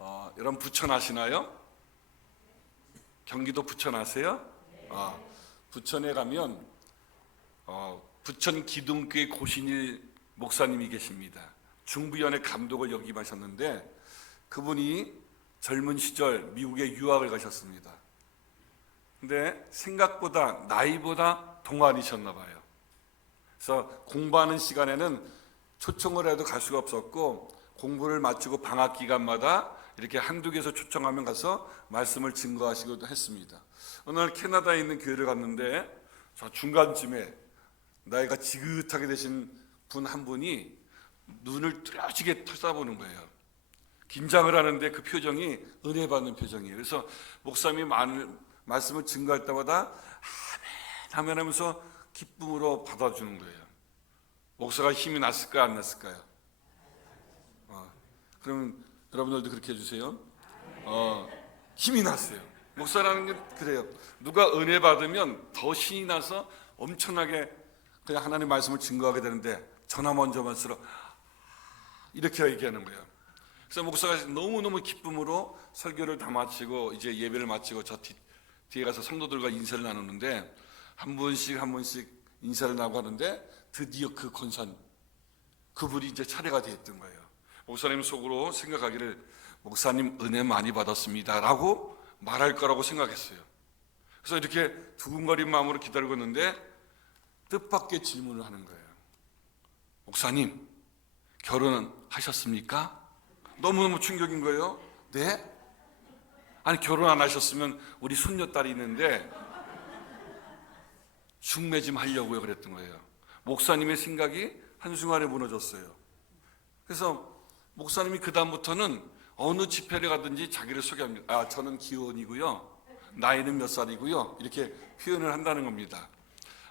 여러분 부천 아시나요? 경기도 부천 아세요? 부천에 가면 부천 기둥교회 고신일 목사님이 계십니다. 중부연의 감독을 역임하셨는데 그분이 젊은 시절 미국에 유학을 가셨습니다. 근데 생각보다 나이보다 동안이셨나 봐요. 그래서 공부하는 시간에는 초청을 해도 갈 수가 없었고 공부를 마치고 방학 기간마다 이렇게 한두 개에서 초청하면 가서 말씀을 증거하시기도 했습니다. 어느 날 캐나다에 있는 교회를 갔는데 중간쯤에 나이가 지긋하게 되신 분 한 분이 눈을 뚜렷하게 쳐다보는 거예요. 긴장을 하는데 그 표정이 은혜 받는 표정이에요. 그래서 목사님이 말씀을 증거할 때마다 아멘 하면서 기쁨으로 받아주는 거예요. 목사가 힘이 났을까요? 안 났을까요? 그럼 여러분들도 그렇게 해주세요. 힘이 났어요. 목사라는 게 그래요. 누가 은혜 받으면 더 신이 나서 엄청나게 그냥 하나님 말씀을 증거하게 되는데 전화 먼저 받을수록 이렇게 얘기하는 거예요. 그래서 목사가 너무너무 기쁨으로 설교를 다 마치고 이제 예배를 마치고 저 뒤에 가서 성도들과 인사를 나누는데 한 분씩 인사를 나누고 하는데 드디어 그 권사님 그분이 이제 차례가 되었던 거예요. 목사님 속으로 생각하기를 목사님 은혜 많이 받았습니다 라고 말할 거라고 생각했어요. 그래서 이렇게 두근거린 마음으로 기다리고 있는데 뜻밖의 질문을 하는 거예요. 목사님 결혼은 하셨습니까? 너무너무 충격인 거예요. 네? 아니 결혼 안 하셨으면 우리 손녀딸이 있는데 중매 좀 하려고요 그랬던 거예요. 목사님의 생각이 한순간에 무너졌어요. 그래서 목사님이 그 다음부터는 어느 집회를 가든지 자기를 소개합니다. 저는 기혼이고요. 나이는 몇 살이고요. 이렇게 표현을 한다는 겁니다.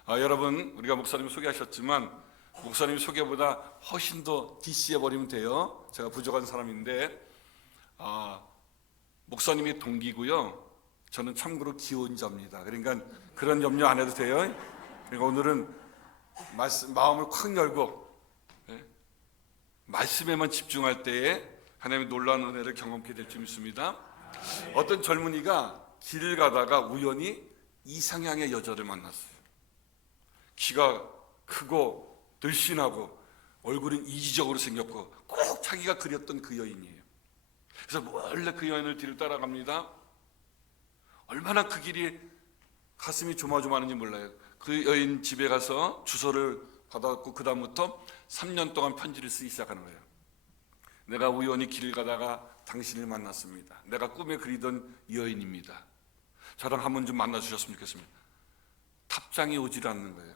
여러분 우리가 목사님을 소개하셨지만 목사님 소개보다 훨씬 더 DC해버리면 돼요. 제가 부족한 사람인데 목사님이 동기고요. 저는 참고로 기혼자입니다. 그러니까 그런 염려 안 해도 돼요. 그러니까 오늘은 마음을 콱 열고 말씀에만 집중할 때에 하나님의 놀라운 은혜를 경험하게 될 줄 믿습니다. 어떤 젊은이가 길을 가다가 우연히 이상향의 여자를 만났어요. 키가 크고 늘씬하고 얼굴은 이지적으로 생겼고 꼭 자기가 그렸던 그 여인이에요. 그래서 몰래 그 여인을 뒤를 따라갑니다. 얼마나 그 길이 가슴이 조마조마하는지 몰라요. 그 여인 집에 가서 주소를 받았고 그 다음부터 3년 동안 편지를 쓰기 시작하는 거예요. 내가 우연히 길을 가다가 당신을 만났습니다. 내가 꿈에 그리던 여인입니다. 저랑 한 번 좀 만나주셨으면 좋겠습니다. 답장이 오질 않는 거예요.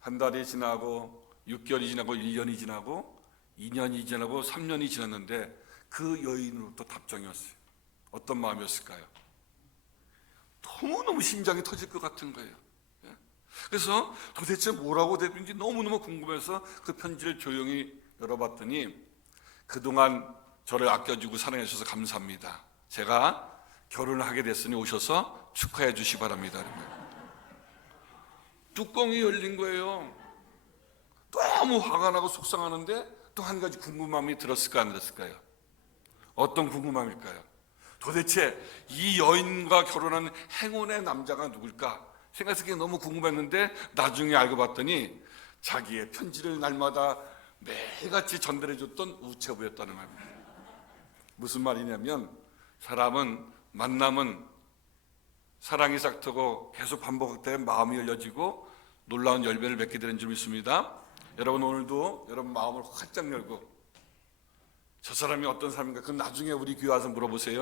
한 달이 지나고 6개월이 지나고 1년이 지나고 2년이 지나고 3년이 지났는데 그 여인으로부터 답장이 왔어요. 어떤 마음이었을까요? 너무너무 심장이 터질 것 같은 거예요. 그래서 도대체 뭐라고 됐는지 너무너무 궁금해서 그 편지를 조용히 열어봤더니 그동안 저를 아껴주고 사랑해 주셔서 감사합니다. 제가 결혼을 하게 됐으니 오셔서 축하해 주시기 바랍니다. 뚜껑이 열린 거예요. 너무 화가 나고 속상하는데 또 한 가지 궁금함이 들었을까 안 들었을까요? 어떤 궁금함일까요? 도대체 이 여인과 결혼한 행운의 남자가 누굴까? 생각해서 너무 궁금했는데 나중에 알고 봤더니 자기의 편지를 날마다 매일같이 전달해줬던 우체부였다는 겁니다. 무슨 말이냐면 사람은 만남은 사랑이 싹트고 계속 반복되면 마음이 열려지고 놀라운 열매를 맺게 되는 줄 믿습니다. 여러분 오늘도 여러분 마음을 활짝 열고 저 사람이 어떤 사람인가 그건 나중에 우리 교회 와서 물어보세요.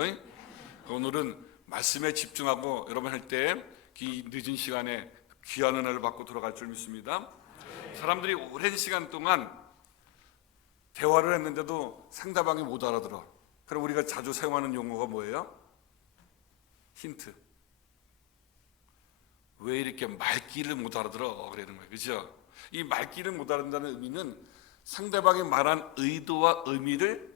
오늘은 말씀에 집중하고 여러분 할 때 이 늦은 시간에 귀한 은혜를 받고 돌아갈 줄 믿습니다. 사람들이 오랜 시간 동안 대화를 했는데도 상대방이 못 알아들어. 그럼 우리가 자주 사용하는 용어가 뭐예요? 힌트. 왜 이렇게 말귀를 못 알아들어? 그러는 거예요. 그죠? 이 말귀를 못 알아듣는다는 의미는 상대방이 말한 의도와 의미를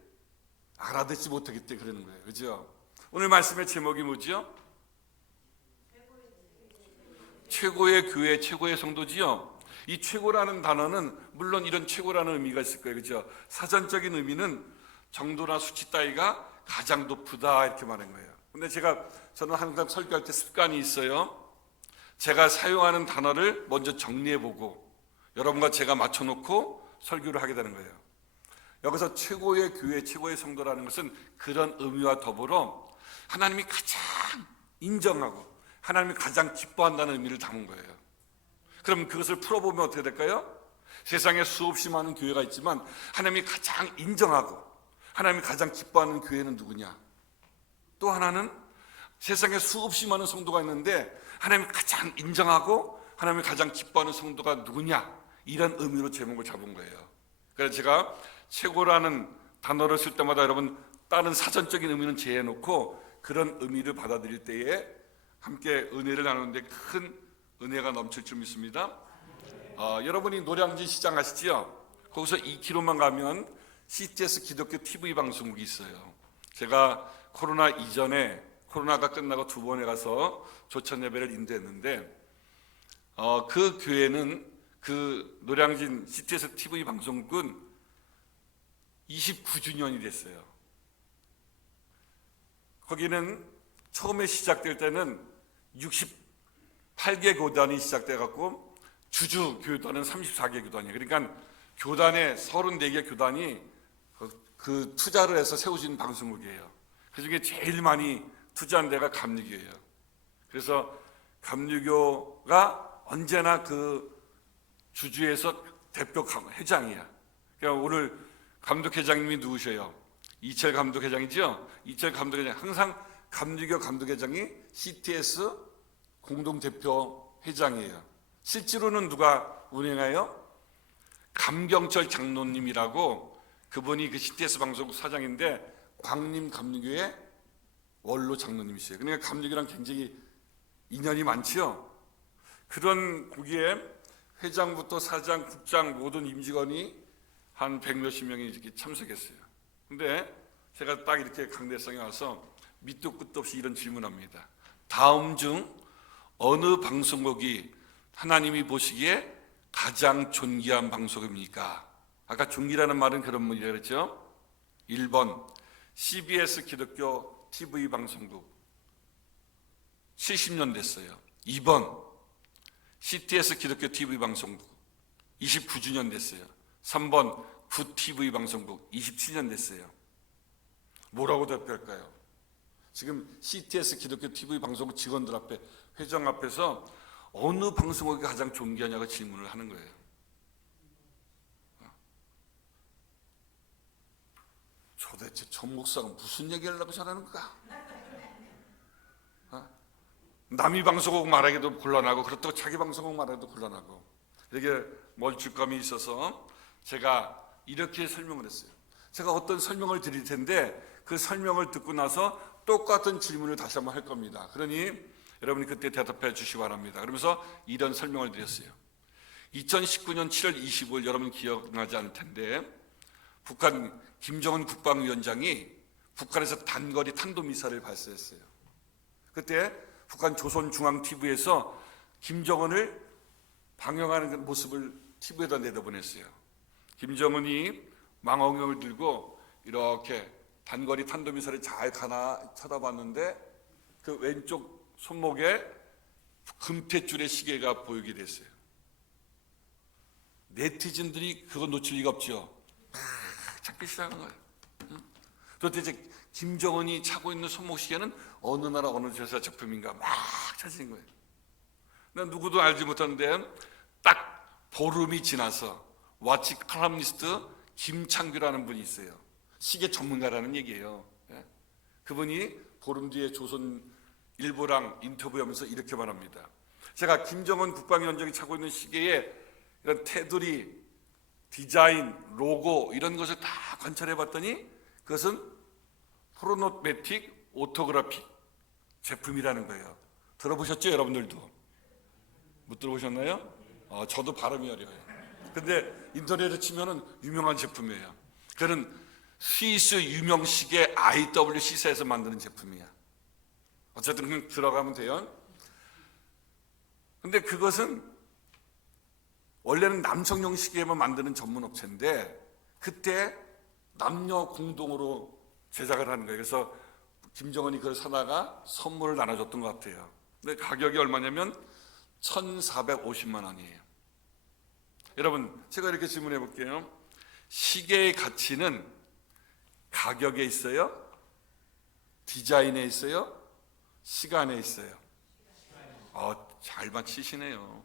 알아듣지 못하기 때문에 그러는 거예요. 그죠? 오늘 말씀의 제목이 뭐죠? 최고의 교회, 최고의 성도지요. 이 최고라는 단어는 물론 이런 최고라는 의미가 있을 거예요. 그죠? 사전적인 의미는 정도나 수치 따위가 가장 높다 이렇게 말한 거예요. 근데 저는 항상 설교할 때 습관이 있어요. 제가 사용하는 단어를 먼저 정리해보고 여러분과 제가 맞춰놓고 설교를 하게 되는 거예요. 여기서 최고의 교회, 최고의 성도라는 것은 그런 의미와 더불어 하나님이 가장 인정하고 하나님이 가장 기뻐한다는 의미를 담은 거예요. 그럼 그것을 풀어보면 어떻게 될까요? 세상에 수없이 많은 교회가 있지만 하나님이 가장 인정하고 하나님이 가장 기뻐하는 교회는 누구냐? 또 하나는 세상에 수없이 많은 성도가 있는데 하나님이 가장 인정하고 하나님이 가장 기뻐하는 성도가 누구냐? 이런 의미로 제목을 잡은 거예요. 그래서 제가 최고라는 단어를 쓸 때마다 여러분 다른 사전적인 의미는 제해놓고 그런 의미를 받아들일 때에 함께 은혜를 나누는데 큰 은혜가 넘칠 줄 믿습니다. 여러분이 노량진 시장 아시죠? 거기서 2km만 가면 CTS 기독교 TV 방송국이 있어요. 제가 코로나 이전에 코로나가 끝나고 2번에 가서 조천 예배를 인도했는데 그 교회는 그 노량진 CTS TV 방송국은 29주년이 됐어요. 거기는 처음에 시작될 때는 68개 교단이 시작돼갖고 주주 교단은 34개 교단이에요. 그러니까 교단에 34개 교단이 그 투자를 해서 세워진 방송국이에요. 그 중에 제일 많이 투자한 데가 감리교예요. 그래서 감리교가 언제나 그 주주에서 대표 회장이야. 그러니까 오늘 감독회장님이 누구셔요? 이철 감독회장이죠? 이철 감독회장 항상 감리교 감독회장이 CTS 공동대표 회장이에요. 실제로는 누가 운행해요? 감경철 장로님이라고 그분이 그 CTS 방송국 사장인데 광림 감리교의 원로 장로님이세요. 그러니까 감리교랑 굉장히 인연이 많죠. 그런 거기에 회장부터 사장, 국장 모든 임직원이 한 100몇십 명이 이렇게 참석했어요. 근데 제가 딱 이렇게 강대상에 와서 밑도 끝도 없이 이런 질문합니다. 다음 중 어느 방송국이 하나님이 보시기에 가장 존귀한 방송입니까? 아까 존귀라는 말은 그런 말이라 그랬죠. 1번 CBS 기독교 TV 방송국 70년 됐어요. 2번 CTS 기독교 TV 방송국 29주년 됐어요. 3번 굿TV 방송국 27년 됐어요. 뭐라고 대표할까요? 지금 CTS 기독교 TV 방송국 직원들 앞에 회장 앞에서 어느 방송국이 가장 존귀하냐고 질문을 하는 거예요. 도대체 전 목사가 무슨 얘기하려고 잘하는가? 남이 방송국 말하기도 곤란하고 그렇다고 자기 방송국 말하기도 곤란하고 이렇게 멀쭉감이 있어서 제가 이렇게 설명을 했어요. 제가 어떤 설명을 드릴 텐데 그 설명을 듣고 나서 똑같은 질문을 다시 한번 할 겁니다. 그러니 여러분이 그때 대답해 주시기 바랍니다. 그러면서 이런 설명을 드렸어요. 2019년 7월 25일 여러분 기억나지 않을 텐데 북한 김정은 국방위원장이 북한에서 단거리 탄도미사일을 발사했어요. 그때 북한 조선중앙TV에서 김정은을 방영하는 모습을 TV에다 내다보냈어요. 김정은이 망원경을 들고 이렇게 단거리 탄도미사일을 잘 가나 쳐다봤는데 그 왼쪽 손목에 금태줄의 시계가 보이게 됐어요. 네티즌들이 그거 놓칠 리가 없죠. 찾기 시작한 거예요. 도대체 김정은이 차고 있는 손목 시계는 어느 나라 어느 제사 제품인가 막 찾은 거예요. 난 누구도 알지 못하는데 딱 보름이 지나서 와치 칼럼니스트 김창규라는 분이 있어요. 시계 전문가라는 얘기예요. 그분이 보름 뒤에 조선일보랑 인터뷰하면서 이렇게 말합니다. 제가 김정은 국방위원장이 차고 있는 시계에 이런 테두리, 디자인, 로고 이런 것을 다 관찰해 봤더니 그것은 프로노매틱 오토그래픽 제품이라는 거예요. 들어보셨죠, 여러분들도? 못 들어보셨나요? 저도 발음이 어려워요. 근데 인터넷에 치면은 유명한 제품이에요. 그는 스위스 유명 시계 IWC사에서 만드는 제품이야. 어쨌든 그냥 들어가면 돼요. 근데 그것은 원래는 남성용 시계만 만드는 전문 업체인데 그때 남녀 공동으로 제작을 하는 거예요. 그래서 김정은이 그걸 사다가 선물을 나눠줬던 것 같아요. 근데 가격이 얼마냐면 1,450만 원이에요. 여러분, 제가 이렇게 질문해 볼게요. 시계의 가치는 가격에 있어요? 디자인에 있어요? 시간에 있어요? 잘 맞히시네요.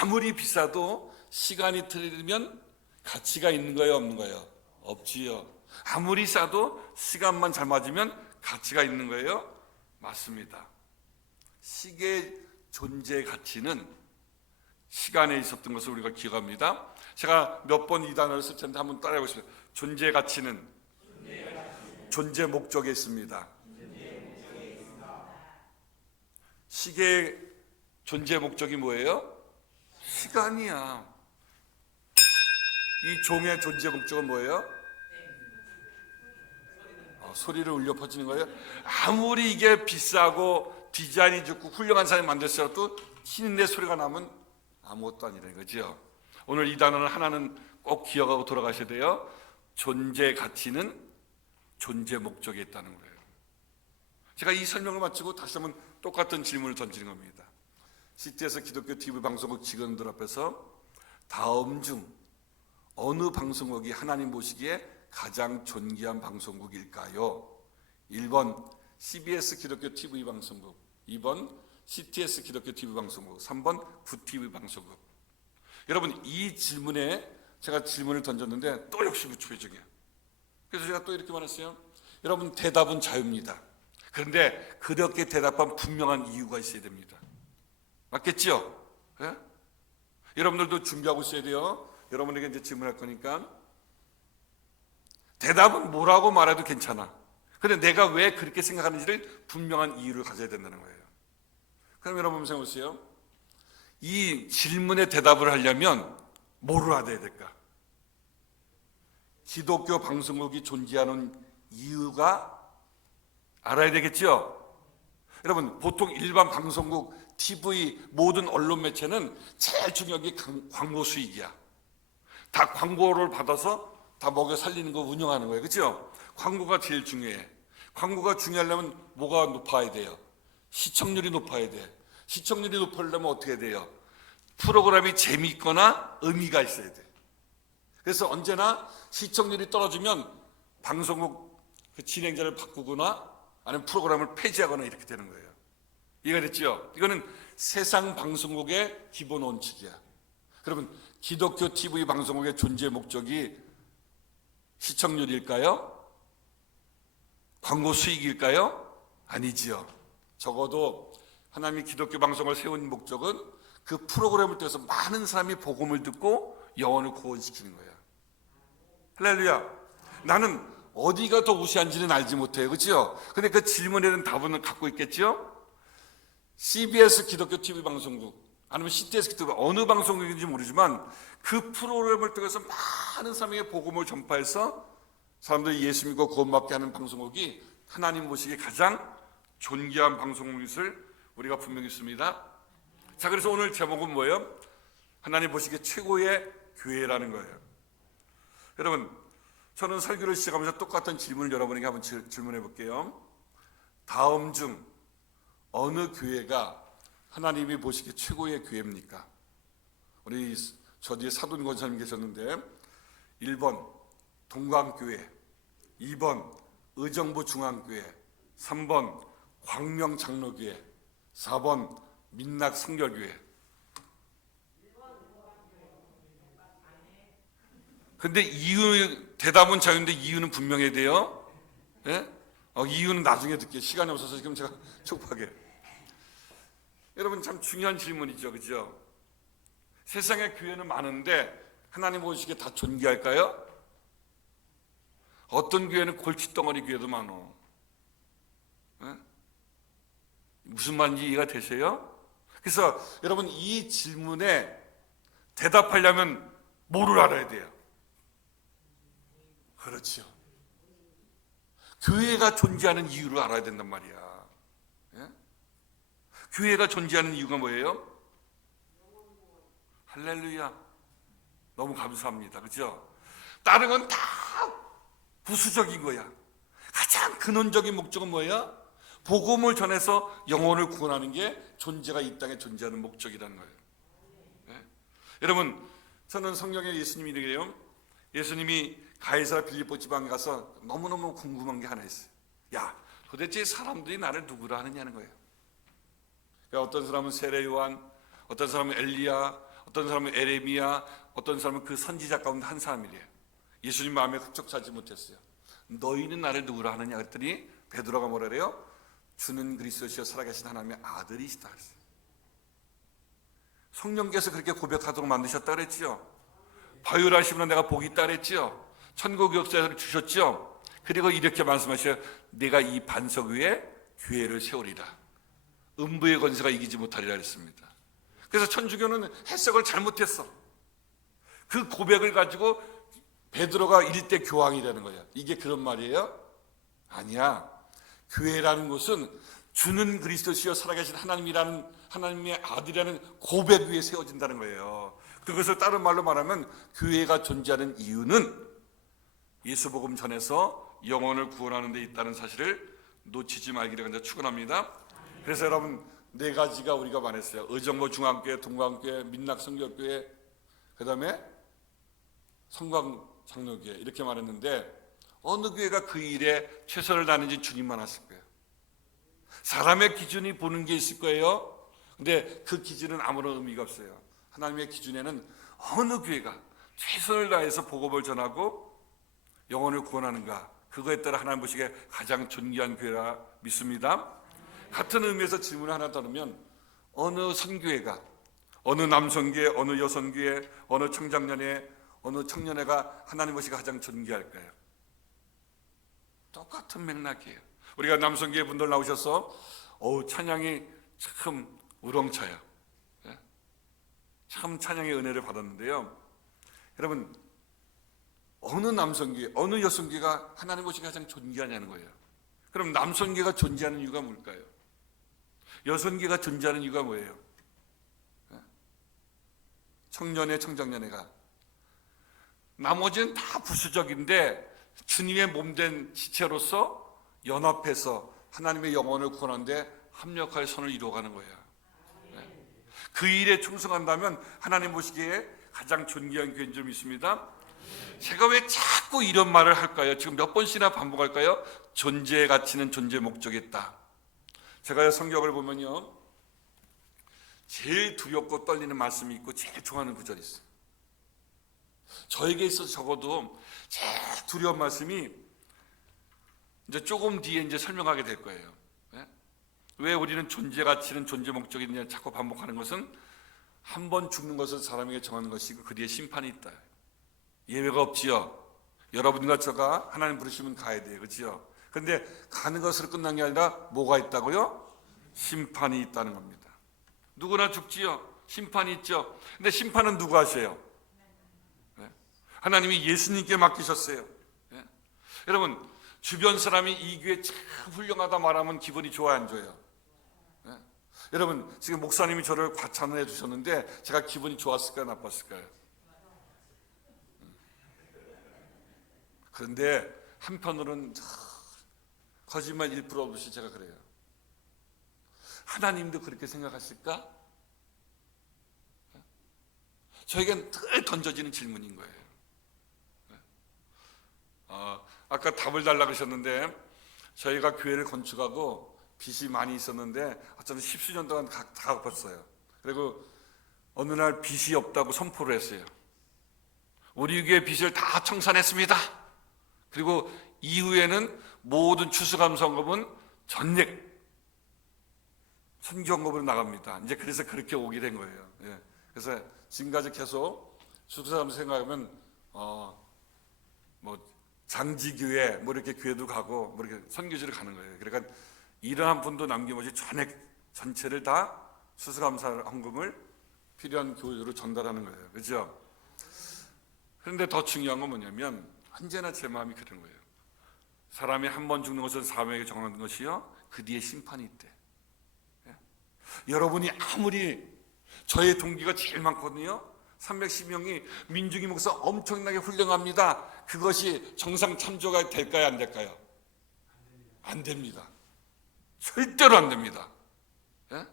아무리 비싸도 시간이 틀리면 가치가 있는 거예요, 없는 거예요? 없지요. 아무리 싸도 시간만 잘 맞으면 가치가 있는 거예요? 맞습니다. 시계의 존재의 가치는 시간에 있었던 것을 우리가 기억합니다. 제가 몇 번 이 단어를 쓸 텐데 한번 따라해 보십시오. 존재의 가치는 존재 목적에 있습니다. 시계의 존재 목적이 뭐예요? 시간이야. 이 종의 존재 목적은 뭐예요? 소리를 울려 퍼지는 거예요. 아무리 이게 비싸고 디자인이 좋고 훌륭한 사람이 만들었어도 신인의 소리가 나면 아무것도 아니라는 거죠. 오늘 이 단어는 하나는 꼭 기억하고 돌아가셔야 돼요. 존재 가치는 존재 목적에 있다는 거예요. 제가 이 설명을 마치고 다시 한번 똑같은 질문을 던지는 겁니다. CTS 기독교 TV 방송국 직원들 앞에서 다음 중 어느 방송국이 하나님 보시기에 가장 존귀한 방송국일까요? 1번 CBS 기독교 TV 방송국, 2번 CTS 기독교 TV 방송국, 3번 구TV 방송국. 여러분, 이 질문에 제가 질문을 던졌는데 또 역시 무초회적이에요. 그래서 제가 또 이렇게 말했어요. 여러분, 대답은 자유입니다. 그런데 그렇게 대답한 분명한 이유가 있어야 됩니다. 맞겠죠? 예? 여러분들도 준비하고 있어야 돼요. 여러분에게 이제 질문할 거니까 대답은 뭐라고 말해도 괜찮아. 그런데 내가 왜 그렇게 생각하는지를 분명한 이유를 가져야 된다는 거예요. 그럼 여러분 생각해 보세요. 이 질문에 대답을 하려면 뭐를 알아야 될까? 기독교 방송국이 존재하는 이유가 알아야 되겠죠? 여러분, 보통 일반 방송국, TV, 모든 언론 매체는 제일 중요한 게 광고 수익이야. 다 광고를 받아서 다 먹여 살리는 거 운영하는 거예요. 그렇죠? 광고가 제일 중요해. 광고가 중요하려면 뭐가 높아야 돼요? 시청률이 높아야 돼. 시청률이 높으려면 어떻게 해야 돼요? 프로그램이 재미있거나 의미가 있어야 돼. 그래서 언제나 시청률이 떨어지면 방송국 그 진행자를 바꾸거나 아니면 프로그램을 폐지하거나 이렇게 되는 거예요. 이해가 됐죠? 이거는 세상 방송국의 기본 원칙이야. 그러면 기독교 TV 방송국의 존재 목적이 시청률일까요? 광고 수익일까요? 아니지요. 적어도 하나님이 기독교 방송을 세운 목적은 그 프로그램을 통해서 많은 사람이 복음을 듣고 영혼을 구원시키는 거야. 할렐루야. 나는 어디가 더 우세한지는 알지 못해요. 그렇죠? 근데 그 질문에는 답은 갖고 있겠죠? CBS 기독교 TV 방송국 아니면 CTS 기독교 어느 방송국인지 모르지만 그 프로그램을 통해서 많은 사람에게 복음을 전파해서 사람들이 예수 믿고 구원받게 하는 방송국이 하나님 보시기에 가장 존귀한 방송국을 우리가 분명히 있습니다. 자, 그래서 오늘 제목은 뭐예요? 하나님 보시기에 최고의 교회라는 거예요. 여러분, 저는 설교를 시작하면서 똑같은 질문을 여러분에게 한번 질문해 볼게요. 다음 중 어느 교회가 하나님이 보시기에 최고의 교회입니까? 우리 저 뒤에 사돈 권사님 계셨는데 1번 동광교회, 2번 의정부 중앙교회, 3번 광명장로교회, 4번 민락성결교회. 근데 이유, 대답은 자유인데 이유는 분명해야 돼요. 예? 이유는 나중에 듣게 시간이 없어서 지금 제가 촉박해. 여러분, 참 중요한 질문이죠. 그죠? 세상에 교회는 많은데 하나님 보시기에 다 존귀할까요? 어떤 교회는 골칫덩어리 교회도 많어. 예? 무슨 말인지 이해가 되세요? 그래서 여러분, 이 질문에 대답하려면 뭐를 알아야 돼요? 그렇죠. 교회가 존재하는 이유를 알아야 된단 말이야. 예? 교회가 존재하는 이유가 뭐예요? 할렐루야. 너무 감사합니다. 그죠? 다른 건 다 부수적인 거야. 가장 근원적인 목적은 뭐야? 복음을 전해서 영혼을 구원하는 게 존재가 이 땅에 존재하는 목적이라는 거예요. 네? 여러분, 저는 성경에 예수님이 이래요. 예수님이 가이사라 빌립보 지방에 가서 너무너무 궁금한 게 하나 있어요. 야, 도대체 사람들이 나를 누구라 하느냐는 거예요. 그러니까 어떤 사람은 세례 요한, 어떤 사람은 엘리야, 어떤 사람은 에레미야, 어떤 사람은 그 선지자 가운데 한 사람이래요. 예수님 마음에 흡족하지 못했어요. 너희는 나를 누구라 하느냐 그랬더니 베드로가 뭐라 그래요? 주는 그리스도시여 살아계신 하나님의 아들이시다 그랬어요. 성령께서 그렇게 고백하도록 만드셨다 그랬죠. 바유라시면 내가 복이 있다 그랬죠. 천국 역사를 주셨죠. 그리고 이렇게 말씀하셔요. 내가 이 반석 위에 교회를 세우리라. 음부의 권세가 이기지 못하리라 그랬습니다. 그래서 천주교는 해석을 잘못했어. 그 고백을 가지고 베드로가 일대 교황이라는 거야. 이게 그런 말이에요? 아니야. 교회라는 것은 주는 그리스도시여 살아계신 하나님이라는 하나님의 아들이라는 고백 위에 세워진다는 거예요. 그것을 다른 말로 말하면 교회가 존재하는 이유는 예수복음 전해서 영혼을 구원하는 데 있다는 사실을 놓치지 말기를 축원합니다. 그래서 여러분 네 가지가 우리가 말했어요. 의정부 중앙교회, 동광교회, 민락성결교회, 그 다음에 성광장로교회 이렇게 말했는데 어느 교회가 그 일에 최선을 다하는지 주님만 아실 거예요. 사람의 기준이 보는 게 있을 거예요. 근데 그 기준은 아무런 의미가 없어요. 하나님의 기준에는 어느 교회가 최선을 다해서 복음을 전하고 영혼을 구원하는가, 그거에 따라 하나님 보시기에 가장 존귀한 교회라 믿습니다. 같은 의미에서 질문을 하나 더 넣으면 어느 선교회가, 어느 남성교회, 어느 여성교회, 어느 청장년회, 어느 청년회가 하나님 보시기에 가장 존귀할까요? 똑같은 맥락이에요. 우리가 남성교회 분들 나오셔서 찬양이 참 우렁차요. 참 찬양의 은혜를 받았는데요. 여러분 어느 남성교회, 어느 여성교회가 하나님 보시기에 가장 존귀하냐는 거예요. 그럼 남성교회가 존재하는 이유가 뭘까요? 여성교회가 존재하는 이유가 뭐예요? 청년회, 청장년회가 나머지는 다 부수적인데 주님의 몸된 지체로서 연합해서 하나님의 영혼을 구원하는데 합력할 선을 이루어가는 거예요. 그 일에 충성한다면 하나님 보시기에 가장 존귀한 교회인 줄 믿습니다. 제가 왜 자꾸 이런 말을 할까요? 지금 몇 번씩이나 반복할까요? 존재의 가치는 존재의 목적에 있다. 제가 성경을 보면요, 제일 두렵고 떨리는 말씀이 있고 제일 좋아하는 구절이 있어요. 저에게 있어서 적어도 제일 두려운 말씀이 이제 조금 뒤에 이제 설명하게 될 거예요. 왜 우리는 존재 가치는 존재 목적이 있느냐 자꾸 반복하는 것은 한 번 죽는 것을 사람에게 정하는 것이고 그 뒤에 심판이 있다. 예외가 없지요. 여러분과 저가 하나님 부르시면 가야 돼요. 그렇죠? 그런데 가는 것으로 끝난 게 아니라 뭐가 있다고요? 심판이 있다는 겁니다. 누구나 죽지요. 심판이 있죠. 근데 심판은 누가 하세요? 하나님이 예수님께 맡기셨어요. 여러분 주변 사람이 이 교회 참 훌륭하다 말하면 기분이 좋아요, 안 좋아요? 여러분 지금 목사님이 저를 과찬을 해주셨는데 제가 기분이 좋았을까요, 나빴을까요? 그런데 한편으로는 거짓말 1% 없이 제가 그래요. 하나님도 그렇게 생각하실까? 저에겐 늘 던져지는 질문인 거예요. 아까 답을 달라고 하셨는데 저희가 교회를 건축하고 빚이 많이 있었는데 어쩌면 10수년 동안 다 갚았어요. 그리고 어느 날 빚이 없다고 선포를 했어요. 우리 교회 빚을 다 청산했습니다. 그리고 이후에는 모든 추수감사원금은 전액 선교원금으로 나갑니다. 이제 그래서 그렇게 오게 된 거예요. 그래서 지금까지 계속 추수감사 생각하면 장지교회 이렇게 교회도 가고 이렇게 선교지를 가는 거예요. 그러니까 일어난 분도 남김없이 전액 전체를 다 수수감사 헌금을 필요한 교회로 전달하는 거예요. 그렇죠? 그런데 더 중요한 건 뭐냐면 언제나 제 마음이 그런 거예요. 사람이 한 번 죽는 것은 사람에게 정하는 것이요 그 뒤에 심판이 있대. 여러분이 아무리 저의 동기가 제일 많거든요. 310명이 민중이 목사 엄청나게 훌륭합니다. 그것이 정상 참조가 될까요? 안 될까요? 안 됩니다. 절대로 안 됩니다. 예?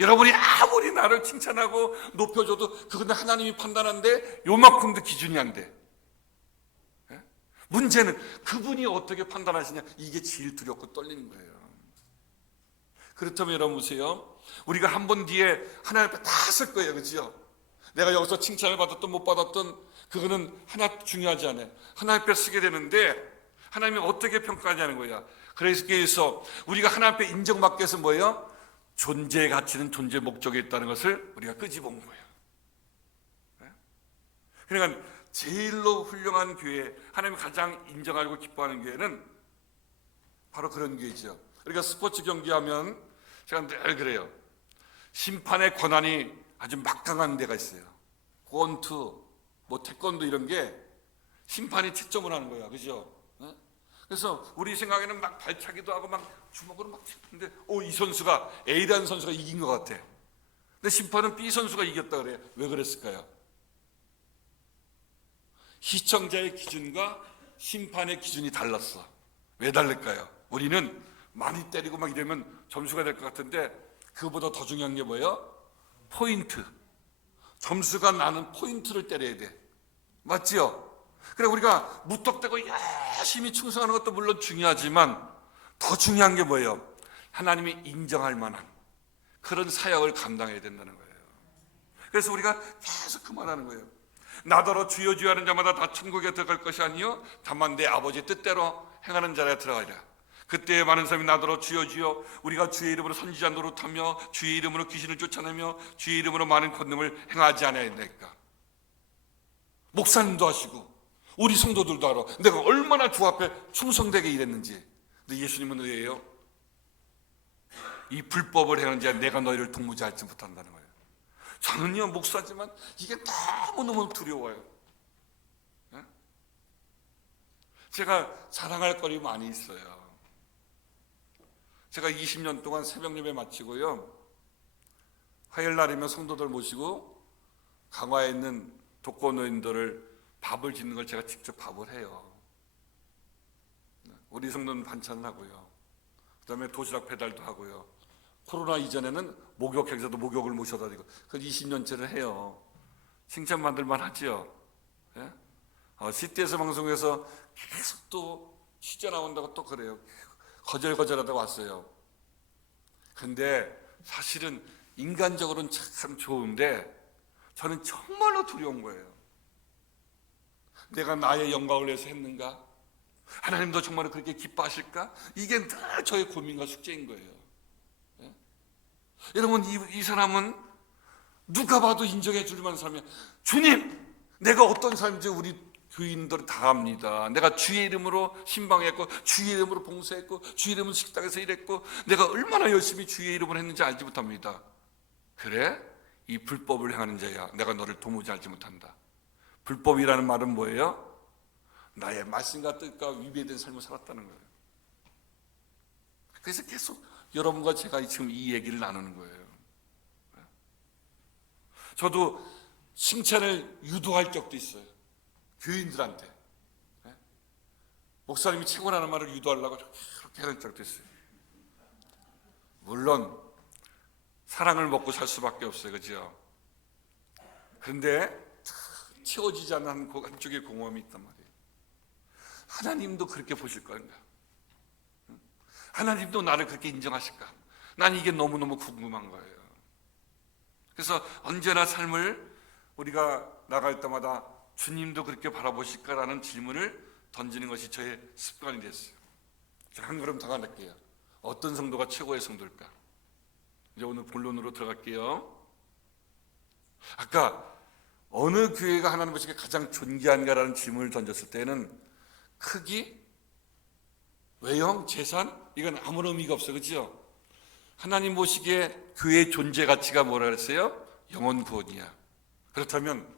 여러분이 아무리 나를 칭찬하고 높여줘도 그건 하나님이 판단하는데 요만큼도 기준이 안 돼. 예? 문제는 그분이 어떻게 판단하시냐, 이게 제일 두렵고 떨리는 거예요. 그렇다면 여러분 보세요. 우리가 한 번 뒤에 하나님 앞에 다 설 거예요. 그죠? 내가 여기서 칭찬을 받았든 못 받았든 그거는 하나 중요하지 않아요. 하나님 앞에 서게 되는데 하나님이 어떻게 평가하냐는 거야. 그래서 우리가 하나님 앞에 인정받기 위해서 뭐예요? 존재의 가치는 존재 목적에 있다는 것을 우리가 끄집어온 거예요. 그러니까 제일로 훌륭한 교회, 하나님이 가장 인정하고 기뻐하는 교회는 바로 그런 교회죠. 그러니까 스포츠 경기하면 제가 늘 그래요. 심판의 권한이 아주 막강한 데가 있어요. 권투, 뭐 태권도 이런 게 심판이 채점을 하는 거야. 그죠? 그래서 우리 생각에는 막 발차기도 하고 막 주먹으로 막 치는데 이 선수가, A라는 선수가 이긴 것 같아. 근데 심판은 B 선수가 이겼다 그래요. 왜 그랬을까요? 시청자의 기준과 심판의 기준이 달랐어. 왜 다를까요? 우리는 많이 때리고 막 이러면 점수가 될 것 같은데 그거보다 더 중요한 게 뭐예요? 포인트. 점수가 나는 포인트를 때려야 돼. 맞지요? 그래 우리가 무턱대고 열심히 충성하는 것도 물론 중요하지만 더 중요한 게 뭐예요? 하나님이 인정할 만한 그런 사역을 감당해야 된다는 거예요. 그래서 우리가 계속 그 말하는 거예요. 나더러 주여 주여 하는 자마다 다 천국에 들어갈 것이 아니요 다만 내 아버지 뜻대로 행하는 자라 들어가리라. 그때 많은 사람이 나더러 주여 주여 우리가 주의 이름으로 선지자 노릇하며 주의 이름으로 귀신을 쫓아내며 주의 이름으로 많은 권능을 행하지 않아야겠나이까. 목사님도 하시고 우리 성도들도 알아. 내가 얼마나 주 앞에 충성되게 일했는지. 근데 예수님은 왜요? 이 불법을 행하는 자 내가 너희를 동무지하지 못한다는 거예요. 저는요 목사지만 이게 너무너무 두려워요. 제가 자랑할 거리 많이 있어요. 제가 20년 동안 새벽 예배 마치고요, 화요일 날이면 성도들 모시고 강화에 있는 독거노인들을 밥을 짓는 걸 제가 직접 밥을 해요. 우리 성도는 반찬을 하고요, 그 다음에 도시락 배달도 하고요. 코로나 이전에는 목욕행사도 목욕을 모셔다 드리고, 그걸 20년째를 해요. 칭찬받을만 하죠. 예? CTS 방송에서 계속 또 취재 나온다고 또 그래요. 거절거절하다가 왔어요. 근데 사실은 인간적으로는 참 좋은데 저는 정말로 두려운 거예요. 내가 나의 영광을 위해서 했는가? 하나님도 정말로 그렇게 기뻐하실까? 이게 늘 저의 고민과 숙제인 거예요. 예? 여러분 이 사람은 누가 봐도 인정해 줄 만한 사람이야. 주님, 내가 어떤 사람인지 우리 교인들은 다 압니다. 내가 주의 이름으로 신방했고 주의 이름으로 봉사했고 주의 이름으로 식당에서 일했고 내가 얼마나 열심히 주의 이름으로 했는지 알지 못합니다. 그래? 이 불법을 행하는 자야, 내가 너를 도무지 알지 못한다. 불법이라는 말은 뭐예요? 나의 말씀과 뜻과 위배된 삶을 살았다는 거예요. 그래서 계속 여러분과 제가 지금 이 얘기를 나누는 거예요. 저도 칭찬을 유도할 적도 있어요. 교인들한테. 목사님이 최고라는 말을 유도하려고 그렇게 하는 적도 있어요. 물론 사랑을 먹고 살 수밖에 없어요. 그죠? 그런데 채워지지 않는 한쪽의 공허함이 있단 말이에요. 하나님도 그렇게 보실 건가? 하나님도 나를 그렇게 인정하실까? 난 이게 너무너무 궁금한 거예요. 그래서 언제나 삶을 우리가 나갈 때마다 주님도 그렇게 바라보실까라는 질문을 던지는 것이 저의 습관이 됐어요. 한 걸음 더 갈게요. 어떤 성도가 최고의 성도일까? 이제 오늘 본론으로 들어갈게요. 아까 어느 교회가 하나님 보시기에 가장 존귀한가라는 질문을 던졌을 때는 크기, 외형, 재산 이건 아무런 의미가 없어요. 그렇죠? 하나님 보시기에 교회의 존재 가치가 뭐라 그랬어요? 영혼 구원이야. 그렇다면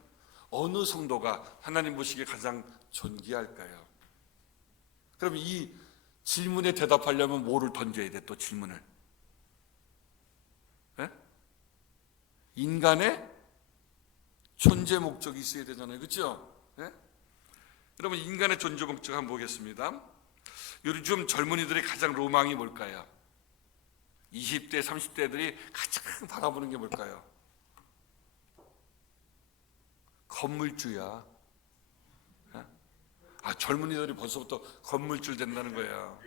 어느 성도가 하나님 보시기에 가장 존귀할까요? 그럼 이 질문에 대답하려면 뭐를 던져야 돼? 또 질문을. 네? 인간의 존재 목적이 있어야 되잖아요. 그렇죠? 네? 여러분, 인간의 존재 목적 한번 보겠습니다. 요즘 젊은이들의 가장 로망이 뭘까요? 20대, 30대들이 가장 바라보는 게 뭘까요? 건물주야. 젊은이들이 벌써부터 건물주 된다는 거야.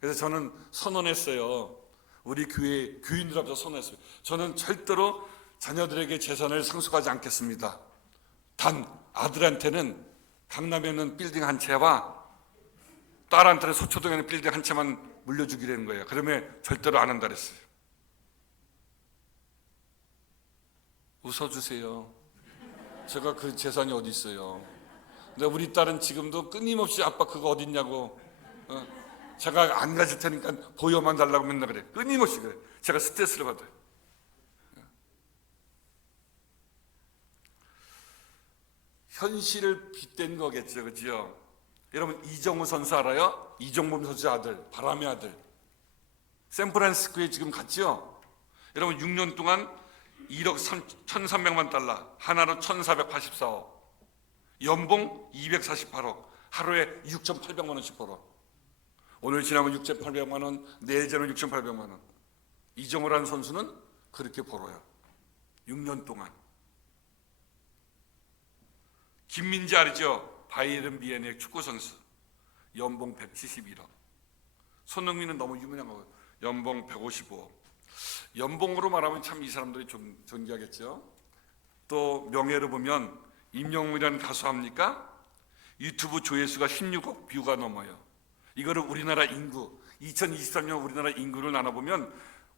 그래서 저는 선언했어요. 우리 교회 교인들 앞에서 선언했어요. 저는 절대로 자녀들에게 재산을 상속하지 않겠습니다. 단 아들한테는 강남에 있는 빌딩 한 채와 딸한테는 서초동에 있는 빌딩 한 채만 물려주기라는 거예요. 그러면 절대로 안 한다 그랬어요. 웃어주세요. 제가 그 재산이 어디 있어요. 근데 우리 딸은 지금도 끊임없이 아빠 그거 어딨냐고, 제가 안 가질 테니까 보여만 달라고 맨날 그래. 끊임없이 그래. 제가 스트레스를 받아요. 현실을 빗댄 거겠죠, 그죠? 여러분, 이정우 선수 알아요? 이정범 선수 아들, 바람의 아들. 샌프란시스코에 지금 갔죠? 여러분, 6년 동안 1억 1,300만 달러, 하나로 1,484억, 연봉 248억, 하루에 6,800만 원씩 벌어. 오늘 지나면 6,800만 원, 내일은 6,800만 원. 이정우라는 선수는 그렇게 벌어요. 6년 동안. 김민재 알죠? 바이에른 미헨의 축구 선수. 연봉 171억. 손흥민은 너무 유명한 거예요. 연봉 155억. 연봉으로 말하면 참 이 사람들이 좀 존귀하겠죠. 또 명예로 보면 임영웅이라는 가수 합니까? 유튜브 조회수가 16억 뷰가 넘어요. 이거를 우리나라 인구, 2023년 우리나라 인구를 나눠보면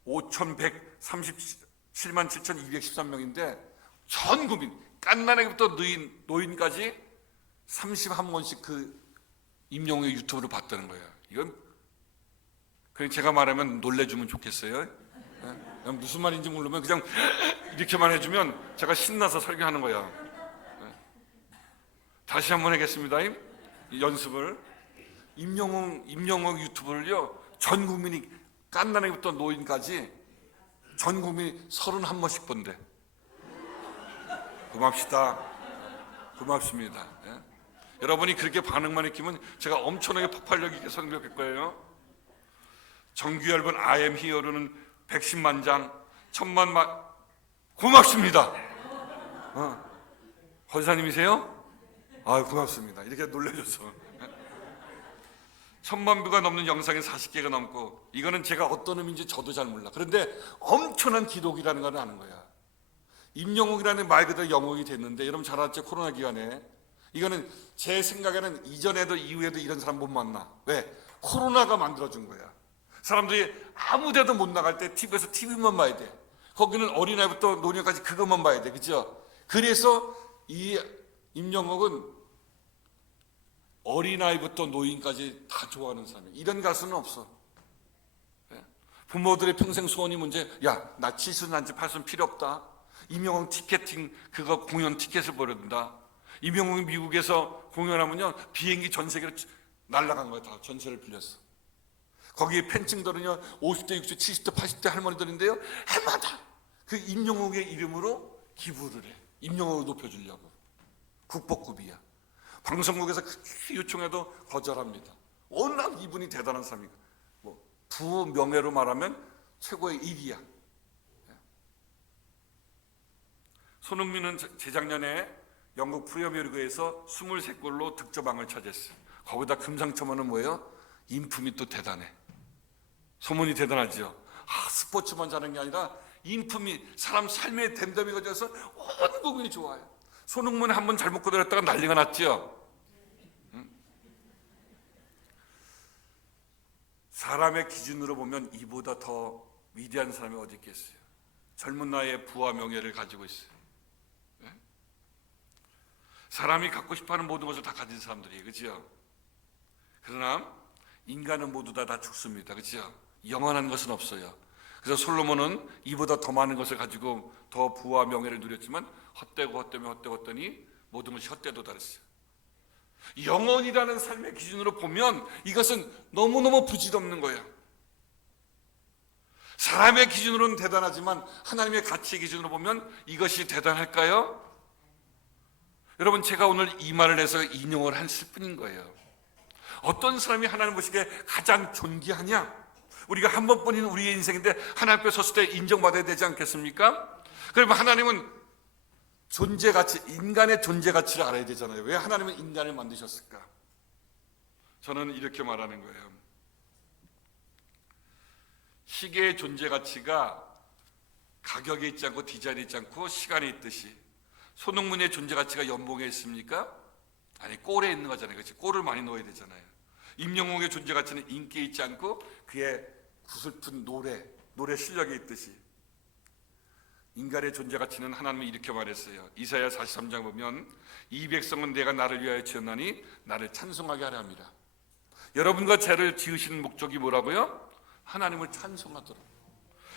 5,137만 7,213명인데 전 국민, 깐난애기부터 노인까지 31번씩 그 임영웅의 유튜브를 봤다는 거예요. 이건 그냥 제가 말하면 놀래주면 좋겠어요. 무슨 말인지 모르면 그냥 이렇게만 해주면 제가 신나서 설교하는 거야. 다시 한번 하겠습니다. 이 연습을. 임영웅 유튜브를요, 전 국민이 깐난애기부터 노인까지 전 국민이 31번씩 본대. 고맙습니다. 예? 여러분이 그렇게 반응만 했기면 제가 엄청나게 폭발력 있게 설교할 거예요. 정규 앨범 I am here는 110만 장, 1000만 고맙습니다. 권사님이세요? 고맙습니다. 이렇게 놀래줘서. 1000만 뷰가 넘는 영상이 40개가 넘고, 이거는 제가 어떤 의미인지 저도 잘 몰라. 그런데 엄청난 기록이라는 걸 아는 거야. 임영웅이라는 말 그대로 영웅이 됐는데, 여러분 잘 알았죠? 코로나 기간에. 이거는 제 생각에는 이전에도 이후에도 이런 사람 못 만나. 왜? 코로나가 만들어준 거야. 사람들이 아무 데도 못 나갈 때 TV에서 TV만 봐야 돼. 거기는 어린아이부터 노년까지 그것만 봐야 돼. 그죠? 그래서 이 임영웅은 어린아이부터 노인까지 다 좋아하는 사람이에요. 이런 가수는 없어. 부모들의 평생 소원이 문제, 야, 나 7순 난지 8순 필요 없다. 임영웅 티켓팅, 그거 공연 티켓을 버려둔다. 임영웅이 미국에서 공연하면요, 비행기 전 세계로 날아간 거야. 다 전세를 빌렸어. 거기에 팬층들은요, 50대, 60대, 70대, 80대 할머니들인데요, 해마다 그 임영웅의 이름으로 기부를 해. 임영웅을 높여주려고. 국보급이야. 방송국에서 요청해도 거절합니다. 워낙 이분이 대단한 사람이고, 부명예로 말하면 최고의 1위야. 손흥민은 재작년에 영국 프리미어리그에서 23골로 득점왕을 차지했어요. 거기다 금상첨화는 뭐예요? 인품이 또 대단해. 소문이 대단하죠. 스포츠만 잘하는 게 아니라 인품이 사람 삶의 댐댐이가 돼서 온 국민이 좋아요. 손흥민이 한번 잘못 거들었다가 난리가 났죠. 사람의 기준으로 보면 이보다 더 위대한 사람이 어디 있겠어요. 젊은 나이에 부와 명예를 가지고 있어요. 네? 사람이 갖고 싶어하는 모든 것을 다 가진 사람들이에요. 그렇죠? 그러나 인간은 모두 다 죽습니다. 그렇죠? 영원한 것은 없어요. 그래서 솔로몬은 이보다 더 많은 것을 가지고 더 부와 명예를 누렸지만 헛되더니 모든 것이 헛되도다 그랬어요. 영원이라는 삶의 기준으로 보면 이것은 너무너무 부질없는 거예요. 사람의 기준으로는 대단하지만 하나님의 가치 기준으로 보면 이것이 대단할까요? 여러분, 제가 오늘 이 말을 해서 인용을 했을 뿐인 거예요. 어떤 사람이 하나님 보시기에 가장 존귀하냐? 우리가 한 번뿐인 우리의 인생인데 하나님 앞에 섰을 때 인정받아야 되지 않겠습니까? 그러면 하나님은 존재 가치, 인간의 존재 가치를 알아야 되잖아요. 왜 하나님은 인간을 만드셨을까? 저는 이렇게 말하는 거예요. 시계의 존재 가치가 가격에 있지 않고 디자인에 있지 않고 시간에 있듯이 손흥민의 존재 가치가 연봉에 있습니까? 아니, 골에 있는 거잖아요. 그렇지? 골을 많이 넣어야 되잖아요. 임영웅의 존재 가치는 인기에 있지 않고 그의 구슬픈 노래 실력에 있듯이 인간의 존재 가치는 하나님이 이렇게 말했어요. 이사야 43장 보면 이 백성은 내가 나를 위하여 지었나니 나를 찬송하게 하려 합니다. 여러분과 죄를 지으시는 목적이 뭐라고요? 하나님을 찬송하도록.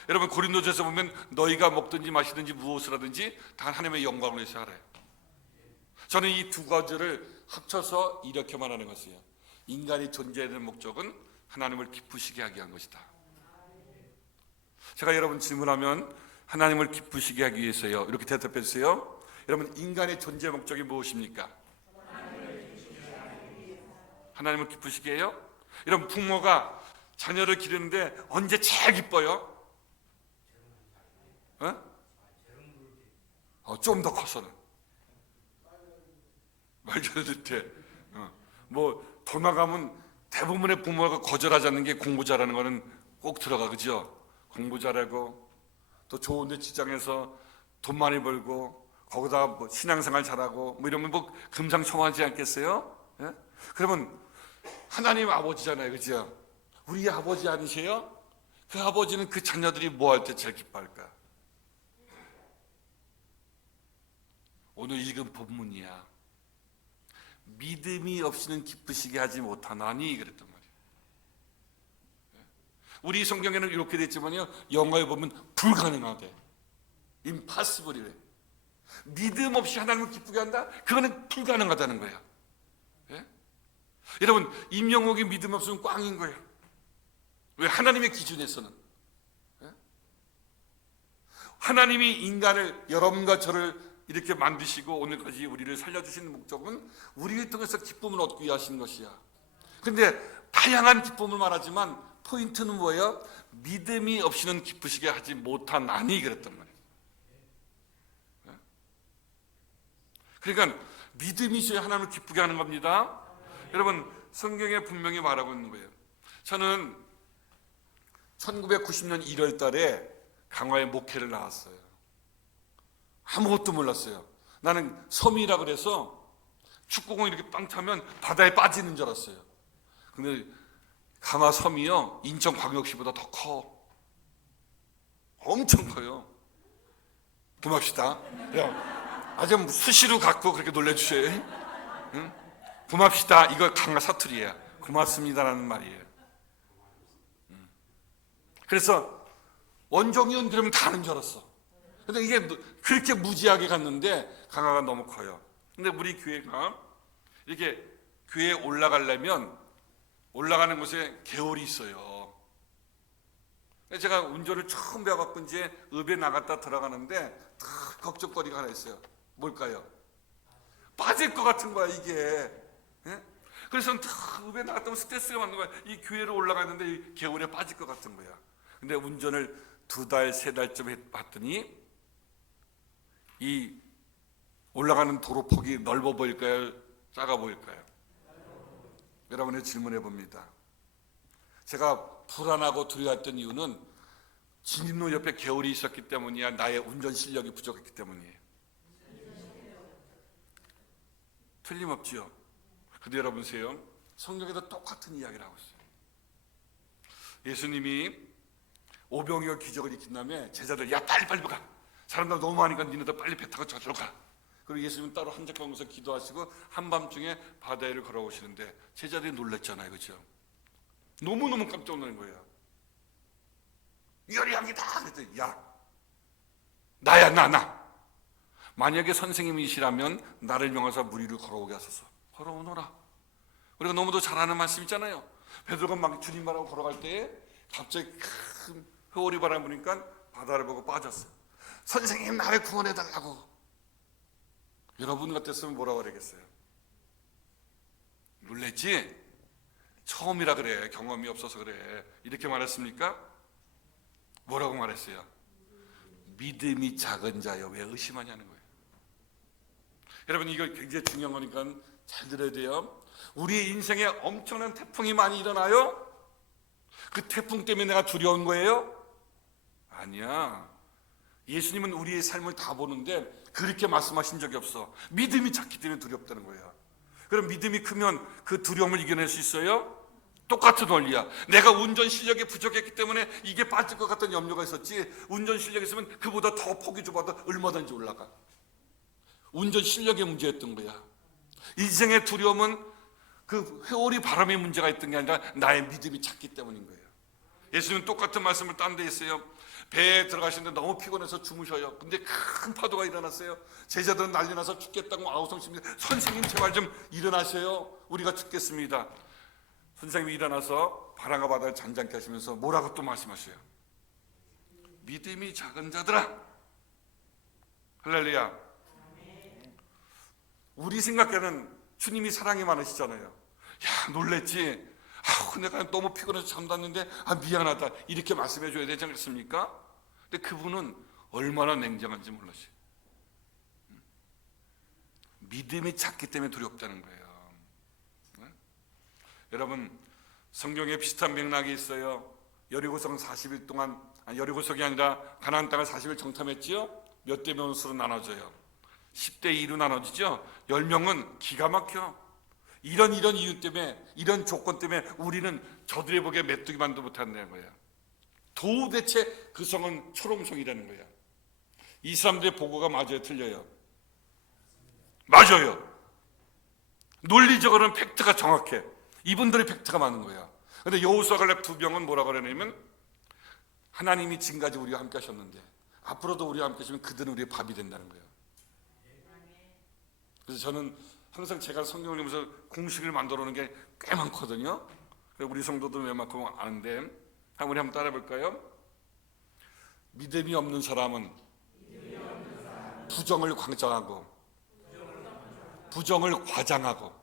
여러분, 고린도전서 보면 너희가 먹든지 마시든지 무엇을 하든지 다 하나님의 영광을 위해서 하래요. 저는 이 두 가지를 합쳐서 이렇게 말하는 것이에요. 인간이 존재하는 목적은 하나님을 기쁘시게 하게 한 것이다. 제가 여러분 질문하면 하나님을 기쁘시게 하기 위해서요, 이렇게 대답해 주세요. 여러분, 인간의 존재 목적이 무엇입니까? 하나님을 기쁘시게 해요? 여러분, 부모가 자녀를 기르는데 언제 제일 기뻐요? 좀 더 커서는 말도 때 뭐 더 나가면 대부분의 부모가 거절하지 않는 게 공부 잘하는 거는 꼭 들어가, 그죠? 공부 잘하고 또 좋은 데 직장에서 돈 많이 벌고 거기다가 뭐 신앙생활 잘하고 뭐 이러면 뭐 금상첨화하지 않겠어요? 예? 그러면 하나님 아버지잖아요, 그죠? 우리 아버지 아니세요? 그 아버지는 그 자녀들이 뭐 할 때 제일 기뻐할까? 오늘 읽은 본문이야. 믿음이 없이는 기쁘시게 하지 못하나니 그랬단 말이에요. 우리 성경에는 이렇게 돼 있지만요, 영어에 보면 불가능하대. impossible이래. 믿음 없이 하나님을 기쁘게 한다? 그거는 불가능하다는 거예요. 예? 여러분, 임영옥이 믿음 없으면 꽝인 거예요. 왜? 하나님의 기준에서는. 예? 하나님이 인간을, 여러분과 저를 이렇게 만드시고 오늘까지 우리를 살려주시는 목적은 우리를 통해서 기쁨을 얻기 위해 하신 것이야. 그런데 다양한 기쁨을 말하지만 포인트는 뭐예요? 믿음이 없이는 기쁘시게 하지 못하나니 그랬단 말이에요. 그러니까 믿음이 있어야 하나님을 기쁘게 하는 겁니다. 여러분, 성경에 분명히 말하고 있는 거예요. 저는 1990년 1월 달에 강화에 목회를 나왔어요. 아무것도 몰랐어요. 나는 섬이라 그래서 축구공 이렇게 빵 차면 바다에 빠지는 줄 알았어요. 근데 강화 섬이요, 인천광역시보다 더 커. 엄청 커요. 고맙시다. 아주 수시로 갖고 그렇게 놀래주셔요. 응? 고맙시다. 이거 강화 사투리예요. 고맙습니다라는 말이에요. 그래서 원종이온 그러면 다 아는 줄 알았어. 근데 이게 그렇게 무지하게 갔는데 강화가 너무 커요. 근데 우리 교회가 이렇게 교회에 올라가려면 올라가는 곳에 계월이 있어요. 제가 운전을 처음 배워갖고 이제 읍에 나갔다 들어가는데 걱정거리가 하나 있어요. 뭘까요? 빠질 것 같은 거야, 이게. 예? 그래서 읍에 나갔다 오면 스트레스가 받는 거야. 이 교회로 올라가는데 이 계월에 빠질 것 같은 거야. 근데 운전을 2달, 3달쯤 해봤더니 이 올라가는 도로폭이 넓어 보일까요? 작아 보일까요? 여러분의 질문해 봅니다. 제가 불안하고 두려웠던 이유는 진입로 옆에 개울이 있었기 때문이야? 나의 운전 실력이 부족했기 때문이에요? 틀림없지요. 근데 여러분 보세요. 성경에도 똑같은 이야기를 하고 있어요. 예수님이 오병이어 기적을 일으킨 다음에 제자들, 야 빨리 가. 사람들 너무 많으니까 니네들 빨리 배 타고 저쪽으로 가. 그리고 예수님은 따로 한적방에서 기도하시고 한밤중에 바다를 걸어오시는데 제자들이 놀랐잖아요, 그렇죠? 너무너무 깜짝 놀란 거예요. 요리왕이다. 그랬더니 야, 나야 나. 만약에 선생님이시라면 나를 명하사 물 위를 걸어오게 하소서. 걸어오너라. 우리가 너무도 잘 아는 말씀 있잖아요. 베드로가 막 주님 말하고 걸어갈 때 갑자기 큰 회오리 바람 부니까 바다를 보고 빠졌어요. 선생님, 나를 구원해 달라고. 여러분 같았으면 뭐라고 그러겠어요? 놀랬지? 처음이라 그래, 경험이 없어서 그래, 이렇게 말했습니까? 뭐라고 말했어요? 믿음이 작은 자여 왜 의심하냐는 거예요. 여러분, 이거 굉장히 중요한 거니까 잘 들어야 돼요. 우리 인생에 엄청난 태풍이 많이 일어나요? 그 태풍 때문에 내가 두려운 거예요? 아니야. 예수님은 우리의 삶을 다 보는데 그렇게 말씀하신 적이 없어. 믿음이 작기 때문에 두렵다는 거야. 그럼 믿음이 크면 그 두려움을 이겨낼 수 있어요? 똑같은 원리야. 내가 운전 실력이 부족했기 때문에 이게 빠질 것 같은 염려가 있었지, 운전 실력이 있으면 그보다 더 폭이 좁아도 얼마든지 올라가. 운전 실력의 문제였던 거야. 인생의 두려움은 그 회오리 바람의 문제가 있던 게 아니라 나의 믿음이 작기 때문인 거예요. 예수님은 똑같은 말씀을 딴 데 있어요. 배에 들어가시는데 너무 피곤해서 주무셔요. 근데 큰 파도가 일어났어요. 제자들은 난리 나서 죽겠다고 아우성칩니다. 선생님, 제발 좀 일어나셔요. 우리가 죽겠습니다. 선생님이 일어나서 바람과 바다를 잔잔케 하시면서 뭐라고 또 말씀하셔요? 믿음이 작은 자들아. 할렐루야. 우리 생각에는 주님이 사랑이 많으시잖아요. 야, 놀랬지? 내가 너무 피곤해서 잠잤는데 미안하다, 이렇게 말씀해 줘야 되지 않겠습니까? 근데 그분은 얼마나 냉정한지 몰랐어요. 믿음이 작기 때문에 두렵다는 거예요. 여러분, 성경에 비슷한 맥락이 있어요. 여리고성 40일 동안, 여리고성이 아니라 가나안 땅을 40일 정탐했지요. 몇 대 몇으로 나눠져요? 10대 2로 나눠지죠. 10명은 기가 막혀. 이런 이유 때문에, 이런 조건 때문에 우리는 저들의 복에 메뚜기만도 못한다는 거야. 도대체 그 성은 초롱성이라는 거야. 이 사람들의 보고가 맞아요, 틀려요? 맞아요. 논리적으로는 팩트가 정확해. 이분들의 팩트가 맞는 거야. 그런데 여호수아 갈렙 두 명은 뭐라고 그러냐면, 하나님이 지금까지 우리와 함께 하셨는데 앞으로도 우리와 함께 하시면 그들은 우리의 밥이 된다는 거예요. 그래서 저는 항상 제가 성경을 읽으면서 공식을 만들어 놓은 게 꽤 많거든요. 우리 성도들은 웬만큼 아는데 우리 한번 따라해 볼까요? 믿음이 없는 사람은 부정을 광장하고 부정을 과장하고,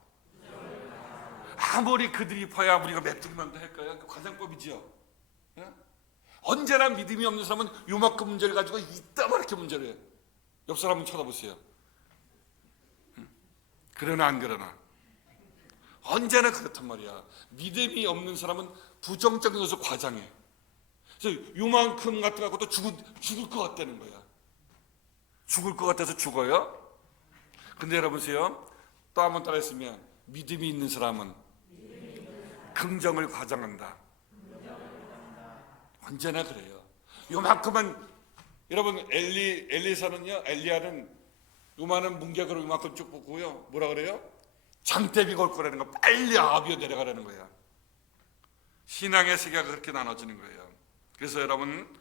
아무리 그들이 봐야 우리가 메뚜기만도 할까요? 그 과장법이지요. 예? 언제나 믿음이 없는 사람은 요만큼 문제를 가지고 이따만하게 문제를 해요. 옆 사람 한번 쳐다보세요. 그러나 안 그러나 언제나 그렇단 말이야. 믿음이 없는 사람은 부정적인 것을 과장해. 그래서 요만큼 같아갖고도 죽을 것 같다는 거야. 죽을 것 같아서 죽어요. 근데 여러분 보세요. 또 한번 따라했으면, 믿음이 있는 사람은 긍정을 과장한다. 언제나 그래요. 요만큼은, 여러분 엘리야는 요만한 문개구를 요만큼 쭉 뽑고요, 뭐라 그래요? 장대비 걸 거라는 거, 빨리 아비어 내려가라는 거야. 신앙의 세계가 그렇게 나눠지는 거예요. 그래서 여러분,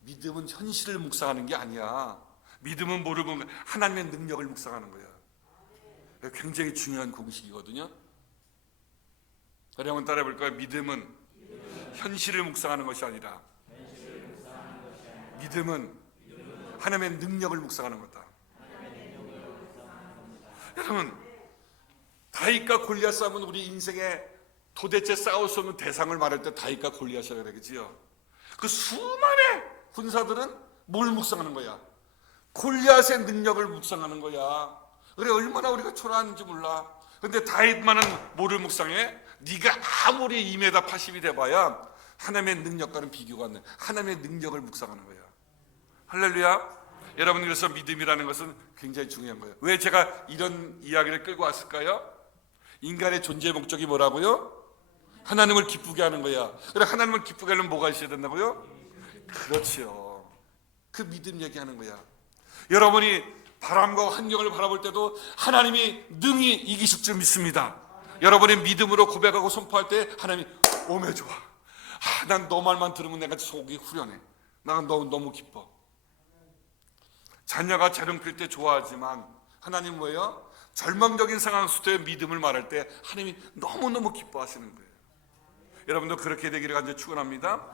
믿음은 현실을 묵상하는 게 아니야. 믿음은 뭐를 보면 하나님의 능력을 묵상하는 거야. 굉장히 중요한 공식이거든요. 여러분 따라해 볼까요? 믿음은 현실을 묵상하는 것이 아니라 믿음은 하나님의 능력을 묵상하는 거다. 여러분, 다윗과 골리앗 싸움은 우리 인생에 도대체 싸울 수 없는 대상을 말할 때 다윗과 골리앗이라고 그러겠지요. 그 수많은 군사들은 뭘 묵상하는 거야? 골리앗의 능력을 묵상하는 거야. 그래, 얼마나 우리가 초라한지 몰라. 근데 다윗만은 뭐를 묵상해? 네가 아무리 2m 80이 돼봐야 하나님의 능력과는 비교가 안 돼. 하나님의 능력을 묵상하는 거야. 할렐루야. 여러분, 그래서 믿음이라는 것은 굉장히 중요한 거예요. 왜 제가 이런 이야기를 끌고 왔을까요? 인간의 존재의 목적이 뭐라고요? 하나님을 기쁘게 하는 거야. 그래, 하나님을 기쁘게 하려면 뭐가 있어야 된다고요? 그렇지요. 그 믿음 얘기하는 거야. 여러분이 바람과 환경을 바라볼 때도 하나님이 능히 이기실 줄 믿습니다. 여러분이 믿음으로 고백하고 선포할 때 하나님이 오메 좋아. 난 너 말만 들으면 내가 속이 후련해. 난 너무 기뻐. 자녀가 재롱필 때 좋아하지만 하나님 뭐예요? 절망적인 상황 속에 믿음을 말할 때 하나님이 너무너무 기뻐하시는 거예요. 여러분도 그렇게 되기를 간절히 축원합니다.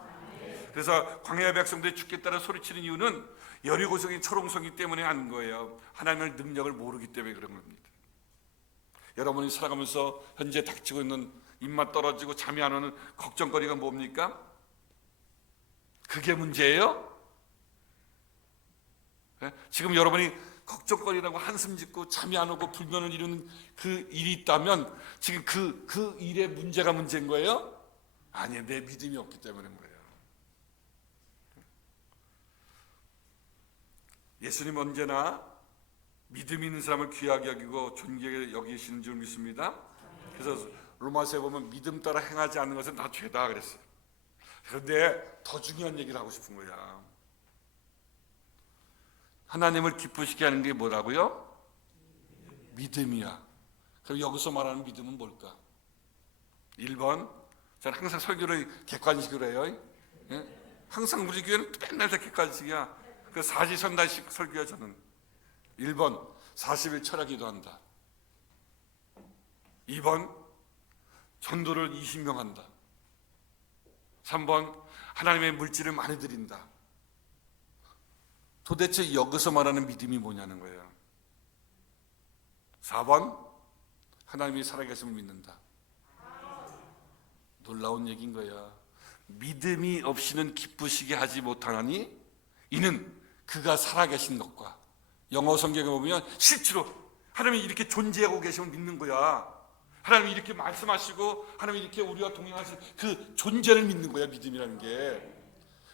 그래서 광야 백성들이 죽겠다는 소리치는 이유는 여리고성이 초롱성이 때문에 아닌 거예요. 하나님의 능력을 모르기 때문에 그런 겁니다. 여러분이 살아가면서 현재 닥치고 있는 입맛 떨어지고 잠이 안 오는 걱정거리가 뭡니까? 그게 문제예요? 네? 지금 여러분이 걱정거리라고 한숨 짓고 잠이 안 오고 불면을 이루는 그 일이 있다면 지금 그 일의 문제가 문제인 거예요? 아니에요. 내 믿음이 없기 때문인 거예요. 예수님 언제나 믿음 있는 사람을 귀하게 여기고 존귀하게 여기시는 줄 믿습니다. 그래서 로마서에 보면 믿음 따라 행하지 않는 것은 다 죄다 그랬어요. 그런데 더 중요한 얘기를 하고 싶은 거야. 하나님을 기쁘시게 하는 게 뭐라고요? 믿음이야. 그럼 여기서 말하는 믿음은 뭘까? 1번, 저는 항상 설교를 객관식으로 해요. 예? 항상 우리 교회는 맨날 다 객관식이야. 그 사지선다식 설교야 저는. 1번, 40일 철야 기도한다. 2번, 전도를 20명 한다. 3번, 하나님의 물질을 많이 드린다. 도대체 여기서 말하는 믿음이 뭐냐는 거예요. 4번, 하나님이 살아계심을 믿는다. 놀라운 얘기인 거야. 믿음이 없이는 기쁘시게 하지 못하나니 이는 그가 살아계신 것과, 영어 성경에 보면 실제로 하나님이 이렇게 존재하고 계심을 믿는 거야. 하나님이 이렇게 말씀하시고 하나님이 이렇게 우리와 동행하신 그 존재를 믿는 거야. 믿음이라는 게.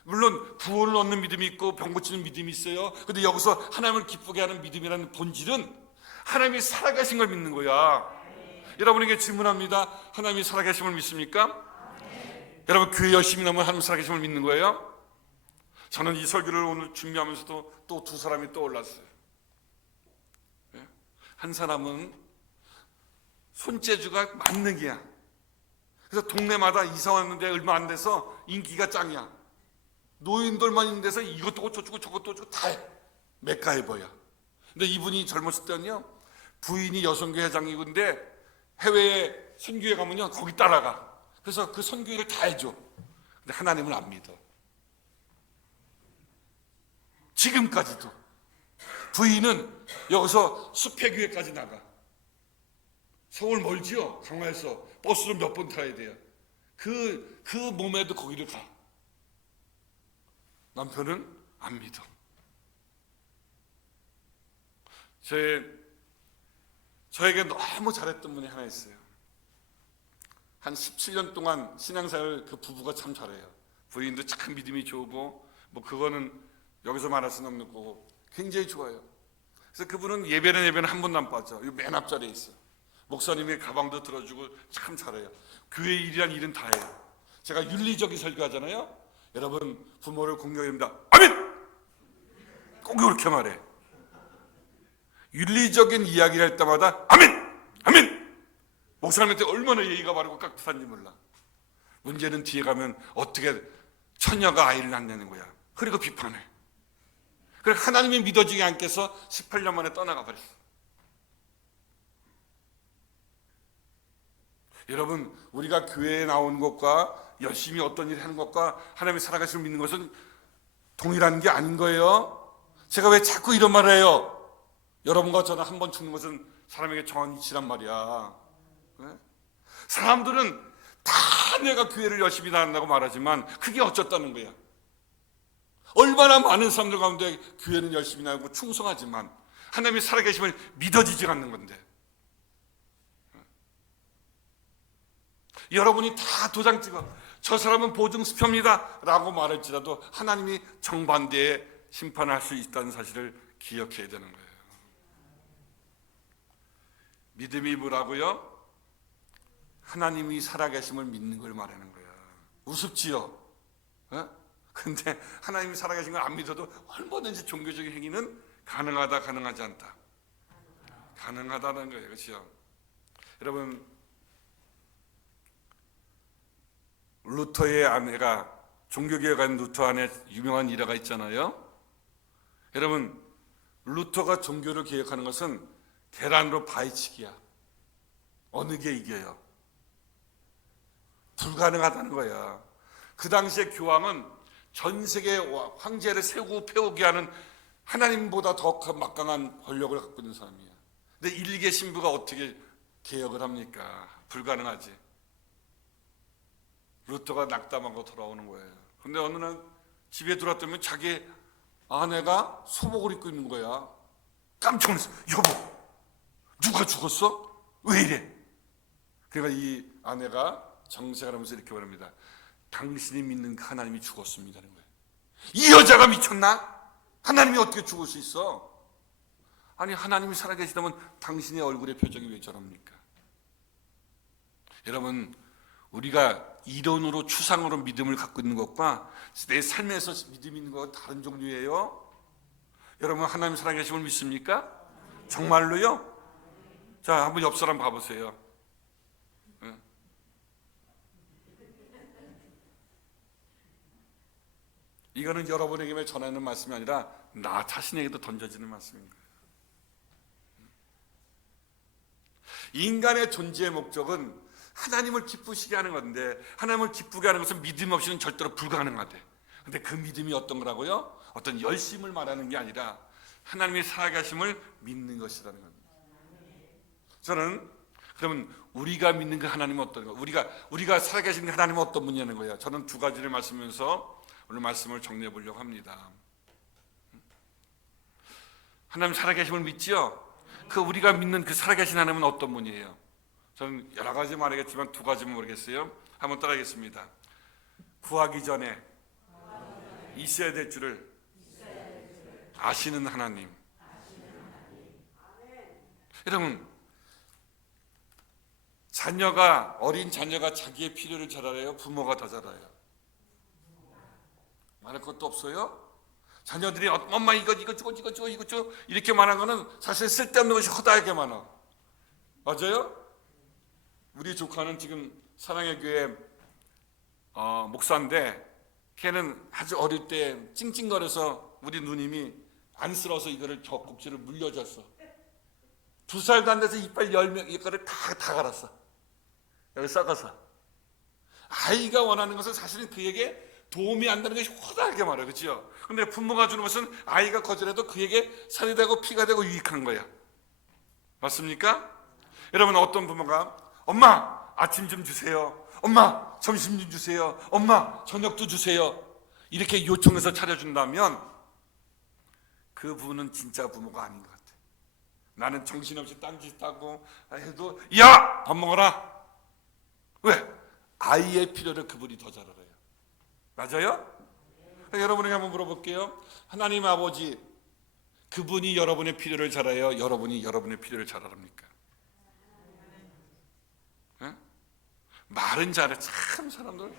물론 구원을 얻는 믿음이 있고 병 고치는 믿음이 있어요. 그런데 여기서 하나님을 기쁘게 하는 믿음이라는 본질은 하나님이 살아계신 걸 믿는 거야. 여러분에게 질문합니다. 하나님이 살아계심을 믿습니까? 여러분 교회 열심히 나면 하나님 살아계심을 믿는 거예요? 저는 이 설교를 오늘 준비하면서도 또 두 사람이 떠올랐어요. 한 사람은 손재주가 만능이야. 그래서 동네마다 이사 왔는데 얼마 안 돼서 인기가 짱이야. 노인들만 있는 데서 이것도 고쳐주고 저것도 고쳐주고 다 해. 맥가이버야. 근데 이분이 젊었을 때는요, 부인이 여성교회 회장이건데 해외에 선교회 가면요 거기 따라가. 그래서 그 선교회를 다 해줘. 근데 하나님을 안 믿어. 지금까지도 부인은 여기서 숲회교회까지 나가. 서울 멀지요. 강화에서 버스로 몇 번 타야 돼요. 그 몸에도 거기를 가. 남편은 안 믿어. 저에게 너무 잘했던 분이 하나 있어요. 한 17년 동안 신앙생활을 그 부부가 참 잘해요. 부인도 참 믿음이 좋고 뭐 그거는 여기서 말할 수는 없는 거고 굉장히 좋아요. 그래서 그분은 예배는 한 번도 안 빠져. 맨 앞자리에 있어. 목사님의 가방도 들어주고 참 잘해요. 교회 일이란 일은 다 해요. 제가 윤리적인 설교하잖아요. 여러분 부모를 공경해야 됩니다. 아멘! 꼭 이렇게 말해. 윤리적인 이야기를 할 때마다 아멘! 아멘! 목사님한테 얼마나 예의가 바르고 깍듯한지 몰라. 문제는 뒤에 가면 어떻게 처녀가 아이를 낳냐는 거야. 그리고 비판해. 그래 하나님이 믿어지지 않겠어 18년 만에 떠나가 버렸어. 여러분 우리가 교회에 나오는 것과 열심히 어떤 일을 하는 것과 하나님의 살아가심을 믿는 것은 동일한 게 아닌 거예요. 제가 왜 자꾸 이런 말을 해요? 여러분과 저는 한 번 죽는 것은 사람에게 정한 이치란 말이야. 네? 사람들은 다 내가 교회를 열심히 다닌다고 말하지만 그게 어쩌다는 거야. 얼마나 많은 사람들 가운데 교회는 열심히 다니고 충성하지만 하나님이 살아계심을 믿어지지 않는 건데. 여러분이 다 도장 찍어 저 사람은 보증수표입니다 라고 말할지라도 하나님이 정반대의 심판할 수 있다는 사실을 기억해야 되는 거예요. 믿음이 뭐라고요? 하나님이 살아계심을 믿는 걸 말하는 거야. 우습지요? 근데 하나님이 살아계신 걸 안 믿어도 얼마든지 종교적인 행위는 가능하다 가능하지 않다. 가능하다는 거예요. 그렇죠? 여러분 루터의 아내가 종교교회 간 루터 안에 유명한 일화가 있잖아요. 여러분 루터가 종교를 개혁하는 것은 계란으로 바위치기야. 어느 게 이겨요? 불가능하다는 거야. 그 당시에 교황은 전 세계 황제를 세우고 패우게 하는 하나님보다 더 막강한 권력을 갖고 있는 사람이야. 근데 일개 신부가 어떻게 개혁을 합니까? 불가능하지. 루터가 낙담하고 돌아오는 거예요. 근데 어느 날 집에 들어왔더니 자기 아내가 소복을 입고 있는 거야. 깜짝 놀랐어. 여보, 누가 죽었어? 왜 이래? 그러니까 이 아내가 정색을 하면서 이렇게 말합니다. 당신이 믿는 그 하나님이 죽었습니다는 거예요. 이 여자가 미쳤나? 하나님이 어떻게 죽을 수 있어? 아니, 하나님이 살아계시다면 당신의 얼굴의 표정이 왜 저럽니까? 여러분, 우리가 이론으로 추상으로 믿음을 갖고 있는 것과 내 삶에서 믿음이 있는 것과 다른 종류예요. 여러분, 하나님 살아계심을 믿습니까? 정말로요? 자, 한번 옆 사람 봐보세요. 이거는 여러분에게 전하는 말씀이 아니라 나 자신에게도 던져지는 말씀입니다. 인간의 존재의 목적은 하나님을 기쁘시게 하는 건데, 하나님을 기쁘게 하는 것은 믿음 없이는 절대로 불가능하대. 근데 그 믿음이 어떤 거라고요? 어떤 열심을 말하는 게 아니라 하나님의 살아계심을 믿는 것이라는 겁니다. 저는 그러면 우리가 믿는 그 하나님은 어떤 거? 우리가 살아계신 그 하나님은 어떤 분이냐는 거예요. 저는 두 가지를 말씀하면서 오늘 말씀을 정리해 보려고 합니다. 하나님 살아계심을 믿지요? 그 우리가 믿는 그 살아계신 하나님은 어떤 분이에요? 저는 여러 가지 말하겠지만 두 가지만 모르겠어요. 한번 따라하겠습니다. 구하기 전에 있어야 될 줄을 아시는 하나님. 여러분, 어린 자녀가 자기의 필요를 잘 알아요? 부모가 더 잘 알아요? 말할 것도 없어요? 자녀들이 엄마 이거 줘 이렇게 말하는 거는 사실 쓸데없는 것이 허다하게 많아. 맞아요? 우리 조카는 지금 사랑의 교회 목사인데, 걔는 아주 어릴 때 찡찡거려서 우리 누님이 안쓰러워서 이거를 젖꼭지를 물려줬어. 2살도 안 돼서 이빨 10명 이거를 다 갈았어. 여기 썩어서. 아이가 원하는 것은 사실은 그에게 도움이 안 되는 것이 허다하게 말해, 그렇죠? 근데 부모가 주는 것은 아이가 거절해도 그에게 살이 되고 피가 되고 유익한 거야. 맞습니까? 여러분, 어떤 부모가 엄마 아침 좀 주세요, 엄마 점심 좀 주세요, 엄마 저녁도 주세요, 이렇게 요청해서 차려준다면 그 부모는 진짜 부모가 아닌 것 같아. 나는 정신없이 딴짓하고 해도 야! 밥 먹어라. 왜? 아이의 필요를 그분이 더 잘 알아요. 맞아요? 여러분에게 한번 물어볼게요. 하나님 아버지, 그분이 여러분의 필요를 잘 알아요? 여러분이 여러분의 필요를 잘 알합니까? 말은 잘해. 참 사람들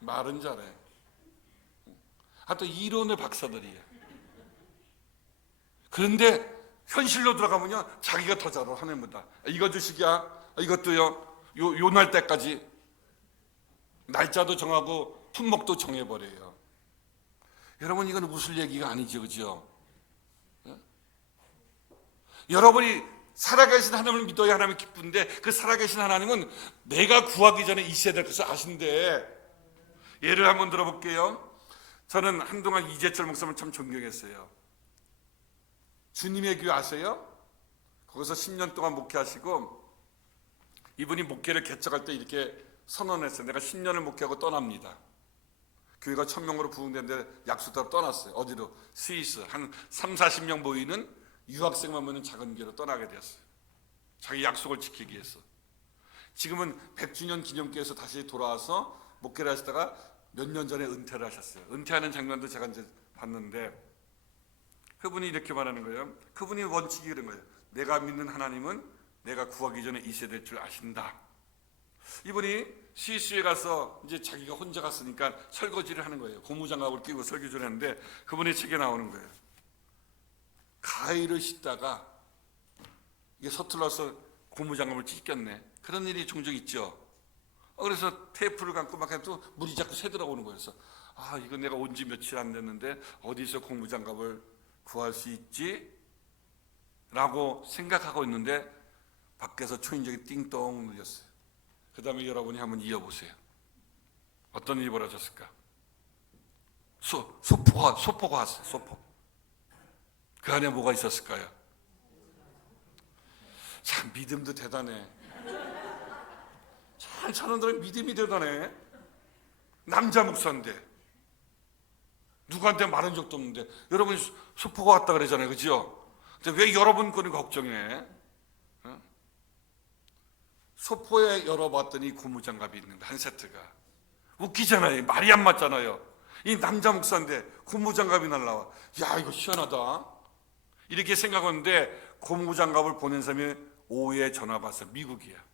말은 잘해. 또 이론의 박사들이에요. 그런데 현실로 들어가면요, 자기가 더 잘 알아, 하나님보다. 이거 주식이야, 이것도요, 요 날 때까지 날짜도 정하고 품목도 정해버려요. 여러분, 이건 웃을 얘기가 아니죠, 그죠? 여러분이 살아계신 하나님을 믿어야 하나님이 기쁜데, 그 살아계신 하나님은 내가 구하기 전에 있어야 될 것을 아신대. 예를 한번 들어볼게요. 저는 한동안 이재철 목사님을 참 존경했어요. 주님의 교회 아세요? 거기서 10년 동안 목회하시고, 이분이 목회를 개척할 때 이렇게 선언했어요. 내가 10년을 목회하고 떠납니다. 교회가 1000명으로 부흥되는데 약속 따라 떠났어요. 어디로? 스위스. 한 30-40명 모이는 유학생만 모이는 작은 교회로 떠나게 되었어요. 자기 약속을 지키기 위해서. 지금은 100주년 기념교회에서 다시 돌아와서 목회를 하시다가 몇 년 전에 은퇴를 하셨어요. 은퇴하는 장면도 제가 이제 봤는데, 그분이 이렇게 말하는 거예요. 그분이 원칙이 그런 거예요. 내가 믿는 하나님은 내가 구하기 전에 있어야 될 줄 아신다. 이분이 스위스에 가서 이제 자기가 혼자 갔으니까 설거지를 하는 거예요. 고무장갑을 끼고 설거지를 하는데, 그분의 책에 나오는 거예요. 가위를 씻다가 이게 서툴러서 고무장갑을 찢겼네. 그런 일이 종종 있죠. 그래서 테이프를 감고 막 해도 물이 자꾸 새들어오는 거예요. 그래서 이거 내가 온 지 며칠 안 됐는데 어디서 고무장갑을 구할 수 있지? 라고 생각하고 있는데 밖에서 초인종이 띵동 눌렸어요. 그 다음에 여러분이 한번 이어보세요. 어떤 일이 벌어졌을까? 소포가 왔어요. 소포. 그 안에 뭐가 있었을까요? 참 믿음도 대단해. 참 사람들은 믿음이 대단해. 남자 목사인데 누구한테 말한 적도 없는데 여러분 소포가 왔다 그러잖아요, 그죠? 근데 왜 여러분 거는 걱정해? 어? 소포에 열어봤더니 고무장갑이 있는 한 세트가 웃기잖아요. 말이 안 맞잖아요. 이 남자 목사인데 고무장갑이 날라와. 야, 이거 희한하다 이렇게 생각하는데 고무장갑을 보낸 사람이 오후에 전화 받았어요. 미국이야.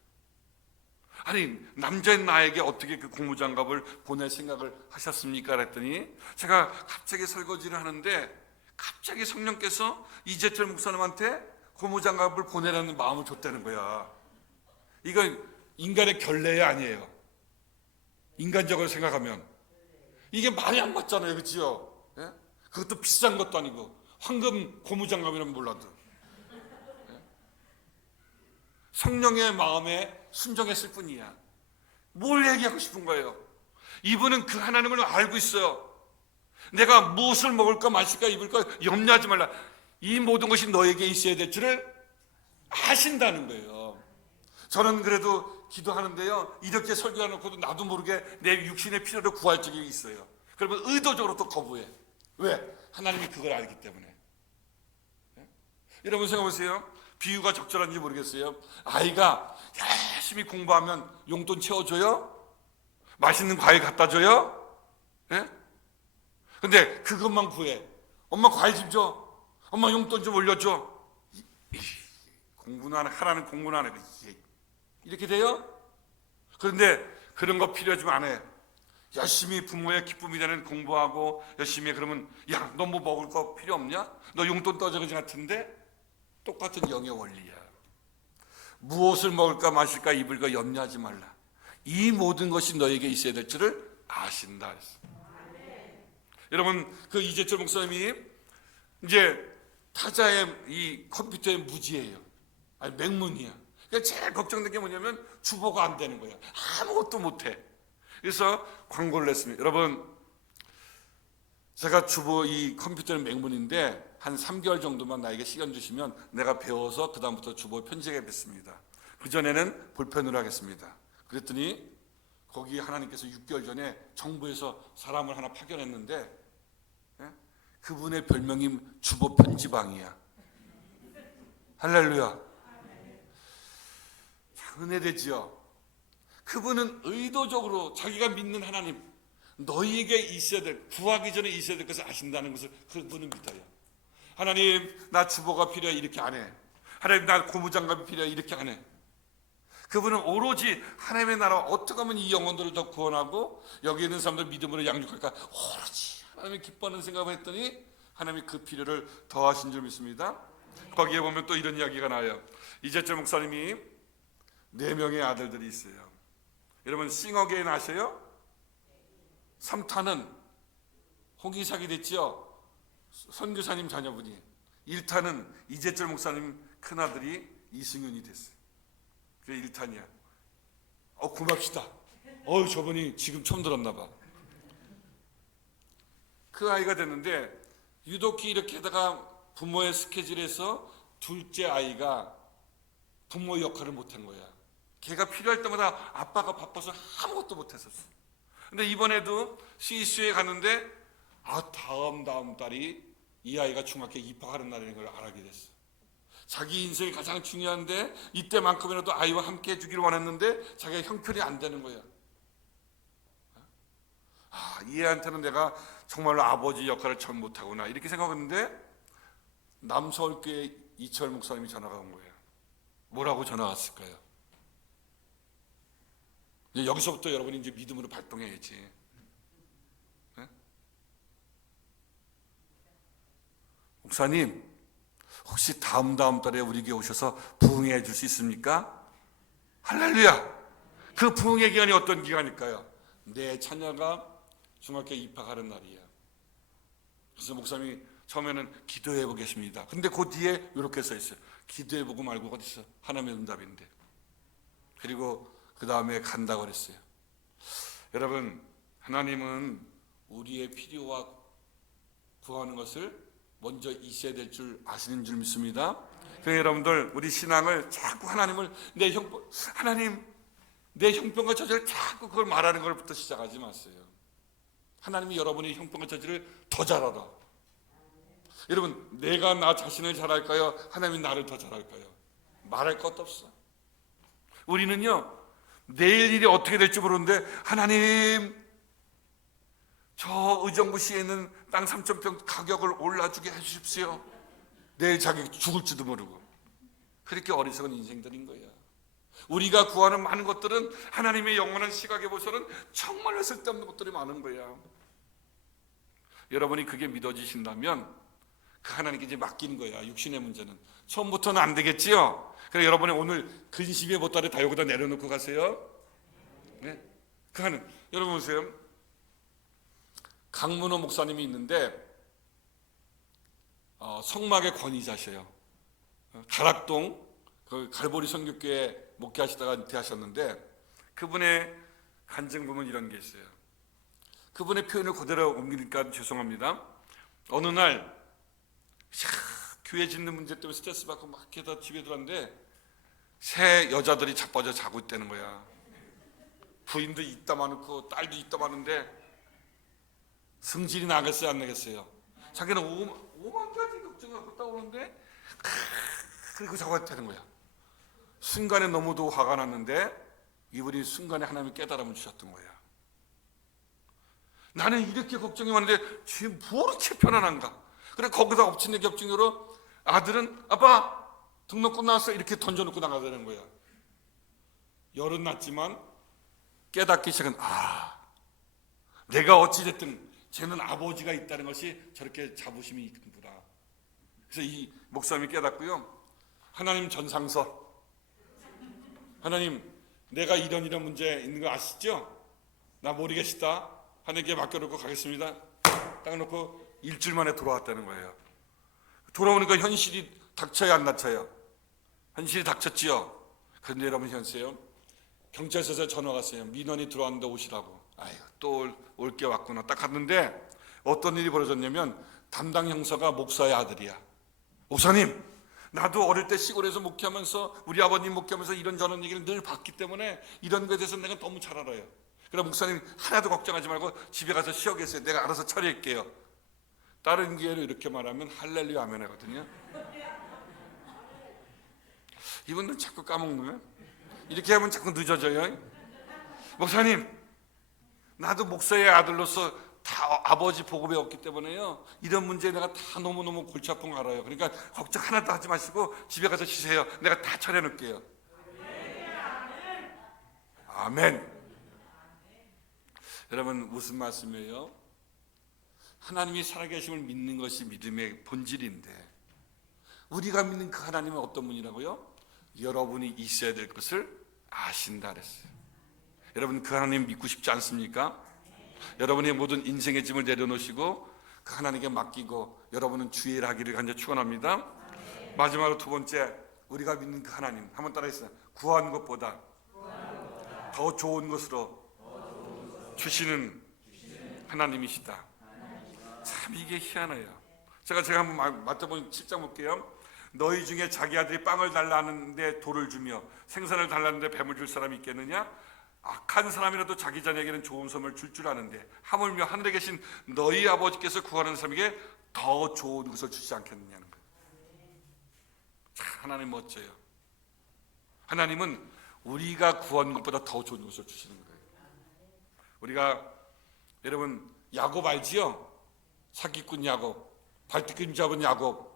아니 남자인 나에게 어떻게 그 고무장갑을 보낼 생각을 하셨습니까? 그랬더니 제가 갑자기 설거지를 하는데 갑자기 성령께서 이재철 목사님한테 고무장갑을 보내라는 마음을 줬다는 거야. 이건 인간의 결례 아니에요. 인간적으로 생각하면 이게 말이 안 맞잖아요, 그렇죠? 예? 그것도 비싼 것도 아니고 황금 고무장갑이라면 몰라도 성령의 마음에 순종했을 뿐이야. 뭘 얘기하고 싶은 거예요? 이분은 그 하나님을 알고 있어요. 내가 무엇을 먹을까 마실까 입을까 염려하지 말라. 이 모든 것이 너에게 있어야 될 줄을 아신다는 거예요. 저는 그래도 기도하는데요, 이렇게 설교해놓고도 나도 모르게 내 육신의 필요를 구할 적이 있어요. 그러면 의도적으로 또 거부해. 왜? 하나님이 그걸 알기 때문에. 여러분 생각해보세요. 비유가 적절한지 모르겠어요. 아이가 열심히 공부하면 용돈 채워줘요? 맛있는 과일 갖다 줘요? 예? 근데 그것만 구해. 엄마 과일 좀 줘. 엄마 용돈 좀 올려줘. 공부는 하라는 공부는 안 해. 이렇게 돼요? 그런데 그런 거 필요하지만 안 해. 열심히 부모의 기쁨이 되는 공부하고 열심히 해. 그러면 야, 너 뭐 먹을 거 필요 없냐? 너 용돈 떠줘야지 같은데? 똑같은 영의 원리야. 무엇을 먹을까 마실까 입을까 염려하지 말라. 이 모든 것이 너에게 있어야 될 줄을 아신다 했어. 여러분 그 이재철 목사님이 이제 타자의 이 컴퓨터의 무지예요. 아니 맹문이야. 그러니까 제일 걱정된 게 뭐냐면 주보가 안 되는 거야. 아무것도 못해. 그래서 광고를 냈습니다. 여러분 제가 주보 이 컴퓨터는 맹문인데 한 3개월 정도만 나에게 시간 주시면 내가 배워서 그 다음부터 주보 편집하겠습니다. 그전에는 볼펜으로 하겠습니다. 그랬더니 거기 하나님께서 6개월 전에 정부에서 사람을 하나 파견했는데 그분의 별명이 주보 편집왕이야. 할렐루야. 은혜되지요. 그분은 의도적으로 자기가 믿는 하나님, 너희에게 있어야 될, 구하기 전에 있어야 될 것을 아신다는 것을 그분은 믿어요. 하나님 나 주보가 필요해 이렇게 안 해. 하나님 나 고무장갑이 필요해 이렇게 안 해. 그분은 오로지 하나님의 나라 어떻게 하면 이 영혼들을 더 구원하고 여기 있는 사람들 믿음으로 양육할까, 오로지 하나님이 기뻐하는 생각을 했더니 하나님이 그 필요를 더하신 줄 믿습니다. 거기에 보면 또 이런 이야기가 나와요. 이재철 목사님이 4명의 아들들이 있어요. 여러분 싱어게인 아세요? 3타는 홍기삭이 됐죠. 선교사님 자녀분이. 1타는 이재철 목사님 큰아들이 이승윤이 됐어요. 그게 1탄이야. 고맙시다. 저분이 지금 처음 들었나 봐. 그 아이가 됐는데 유독히 이렇게 하다가 부모의 스케줄에서 둘째 아이가 부모 역할을 못한 거야. 걔가 필요할 때마다 아빠가 바빠서 아무것도 못했었어. 근데 이번에도 스위스에 갔는데 다음 달이 이 아이가 중학교에 입학하는 날인 걸 알게 됐어. 자기 인생이 가장 중요한데 이때만큼이라도 아이와 함께 해주기를 원했는데 자기가 형편이 안 되는 거야. 이 애한테는 내가 정말로 아버지 역할을 잘 못하구나 이렇게 생각했는데 남서울교회 이철 목사님이 전화가 온 거예요. 뭐라고 전화 왔을까요? 이제 여기서부터 여러분이 이제 믿음으로 발동해야지. 네? 목사님 혹시 다음 달에 우리 교회 오셔서 부흥해 줄 수 있습니까? 할렐루야. 그 부흥의 기간이 어떤 기간일까요? 내 자녀가 중학교에 입학하는 날이야. 그래서 목사님이 처음에는 기도해 보겠습니다. 근데 그 뒤에 이렇게 써 있어요. 기도해 보고 말고 어디 있어? 하나님의 응답인데. 그리고 그 다음에 간다고 그랬어요. 여러분 하나님은 우리의 필요와 구하는 것을 먼저 있어야 될 줄 아시는 줄 믿습니다. 그래서 여러분들 우리 신앙을 자꾸 하나님을 하나님 내 형편과 처지를 자꾸 그걸 말하는 것부터 시작하지 마세요. 하나님이 여러분의 형편과 처지를 더 잘 알아. 여러분 내가 나 자신을 잘 알까요? 하나님이 나를 더 잘 알까요? 말할 것도 없어. 우리는요 내일 일이 어떻게 될지 모르는데 하나님 저 의정부시에 있는 땅 3,000평 가격을 올라주게 해주십시오. 내일 자기 죽을지도 모르고. 그렇게 어리석은 인생들인 거야. 우리가 구하는 많은 것들은 하나님의 영원한 시각에 보서는 정말로 쓸데없는 것들이 많은 거야. 여러분이 그게 믿어지신다면 그 하나님께 이제 맡기는 거야. 육신의 문제는 처음부터는 안 되겠지요. 그래서 여러분이 오늘 근심의 보따리 다 여기다 내려놓고 가세요. 네? 그 하는 여러분 보세요. 강문호 목사님이 있는데 성막의 권위자셔요. 가락동 그 갈보리 선교교회 목회하시다가 은퇴하셨는데 그분의 간증 보면 이런 게 있어요. 그분의 표현을 그대로 옮기니까 죄송합니다. 어느 날 교회 짓는 문제 때문에 스트레스 받고 막 이렇게 집에 들어왔는데 새 여자들이 자빠져 자고 있다는 거야. 부인도 있다 많고 딸도 있다 많은데 승질이 나겠어요 안 나겠어요? 자기는 오만 가지 걱정을 하고 따오는데 그리고 자고 되는 거야. 순간에 너무도 화가 났는데 이분이 순간에 하나님의 깨달음을 주셨던 거야. 나는 이렇게 걱정이 많은데 지금 뭐 이렇게 편안한가. 그래 거기다 엎친 데 겹친으로 아들은 아빠 등록금 나왔어 이렇게 던져놓고 나가자는 거야. 열은 났지만 깨닫기 시작은 내가 어찌됐든 쟤는 아버지가 있다는 것이 저렇게 자부심이 있구나. 그래서 이 목사님이 깨닫고요. 하나님 전상서 하나님 내가 이런 문제 있는 거 아시죠? 나 모르겠다. 하나님께 맡겨놓고 가겠습니다. 딱 놓고 일주일 만에 돌아왔다는 거예요. 돌아오니까 현실이 닥쳐요 안 닥쳐요? 현실이 닥쳤지요. 그런데 여러분 현세요. 경찰서에서 전화가 왔어요. 민원이 들어왔는데 오시라고. 아유 또 올 게 왔구나. 딱 갔는데 어떤 일이 벌어졌냐면 담당 형사가 목사의 아들이야. 목사님 나도 어릴 때 시골에서 목회하면서 우리 아버님 목회하면서 이런저런 얘기를 늘 봤기 때문에 이런 거에 대해서 내가 너무 잘 알아요. 그래 목사님 하나도 걱정하지 말고 집에 가서 쉬어 계세요. 내가 알아서 처리할게요. 다른 기회로 이렇게 말하면 할렐루야 아멘 하거든요. 이분들 자꾸 까먹는 거야. 이렇게 하면 자꾸 늦어져요. 목사님 나도 목사의 아들로서 다 아버지 보고 배웠기 때문에요 이런 문제에 내가 다 너무너무 골치 아픈 거 알아요. 그러니까 걱정 하나도 하지 마시고 집에 가서 쉬세요. 내가 다 처리해 놓을게요. 아멘. 여러분 무슨 말씀이에요? 하나님이 살아계심을 믿는 것이 믿음의 본질인데 우리가 믿는 그 하나님은 어떤 분이라고요? 여러분이 있어야 될 것을 아신다 그랬어요. 여러분 그 하나님 믿고 싶지 않습니까? 여러분의 모든 인생의 짐을 내려놓으시고 그 하나님께 맡기고 여러분은 주의 일 하기를 간절히 축원합니다. 마지막으로 두 번째 우리가 믿는 그 하나님 한번 따라해주세요. 구하는 것보다 더 좋은 것으로 주시는 하나님이시다. 참 이게 희한해요. 제가 한번 맞춰보면 7장 볼게요. 너희 중에 자기 아들이 빵을 달라 하는데 돌을 주며 생선을 달라는데 뱀을 줄 사람이 있겠느냐? 악한 사람이라도 자기 자녀에게는 좋은 선물 줄 아는데 하물며 하늘에 계신 너희 아버지께서 구하는 사람에게 더 좋은 것을 주지 않겠느냐는 거예요. 참 하나님 멋져요. 하나님은 우리가 구하는 것보다 더 좋은 것을 주시는 거예요. 우리가 여러분 야곱 알지요? 사기꾼 야곱, 발뒤꿈 잡은 야곱,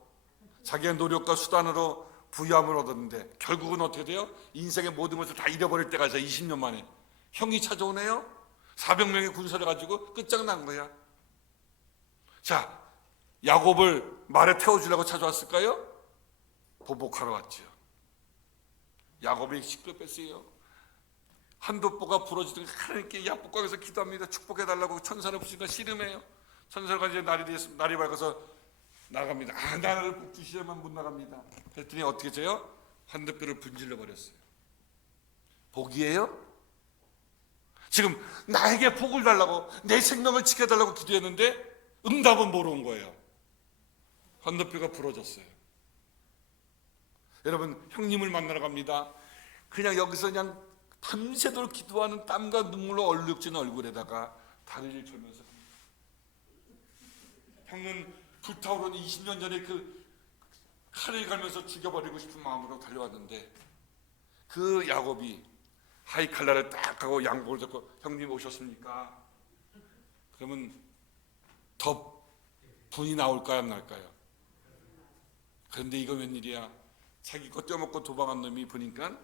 자기의 노력과 수단으로 부유함을 얻었는데 결국은 어떻게 돼요? 인생의 모든 것을 다 잃어버릴 때가 있어요. 20년 만에 형이 찾아오네요. 400명의 군사를 가지고 끝장난 거야. 자, 야곱을 말에 태워주려고 찾아왔을까요? 보복하러 왔죠. 야곱이 시끌뺐어요. 한돋보가 부러지던 하나님께 야복강에서 기도합니다. 축복해달라고 천사를 부시니까 씨름해요. 천사가 이제 날이 밝아서 나갑니다. 나를 꼭 주시야만 못 나갑니다. 그랬더니 어떻게 돼요? 한듭뼈를 분질러 버렸어요. 복이에요? 지금 나에게 복을 달라고, 내 생명을 지켜달라고 기도했는데 응답은 뭐로 온 거예요? 건너뼈가 부러졌어요. 여러분, 형님을 만나러 갑니다. 그냥 여기서 그냥 밤새도록 기도하는 땀과 눈물로 얼룩진 얼굴에다가 다리를 절면서, 형은 불타오르는 20년 전에 그 칼을 갈면서 죽여버리고 싶은 마음으로 달려왔는데, 그 야곱이 하이칼라를 딱 하고 양복을 잡고, 형님 오셨습니까? 그러면 더 분이 나올까요, 안 날까요? 그런데 이거 웬일이야? 자기 거 떼어먹고 도망한 놈이 보니까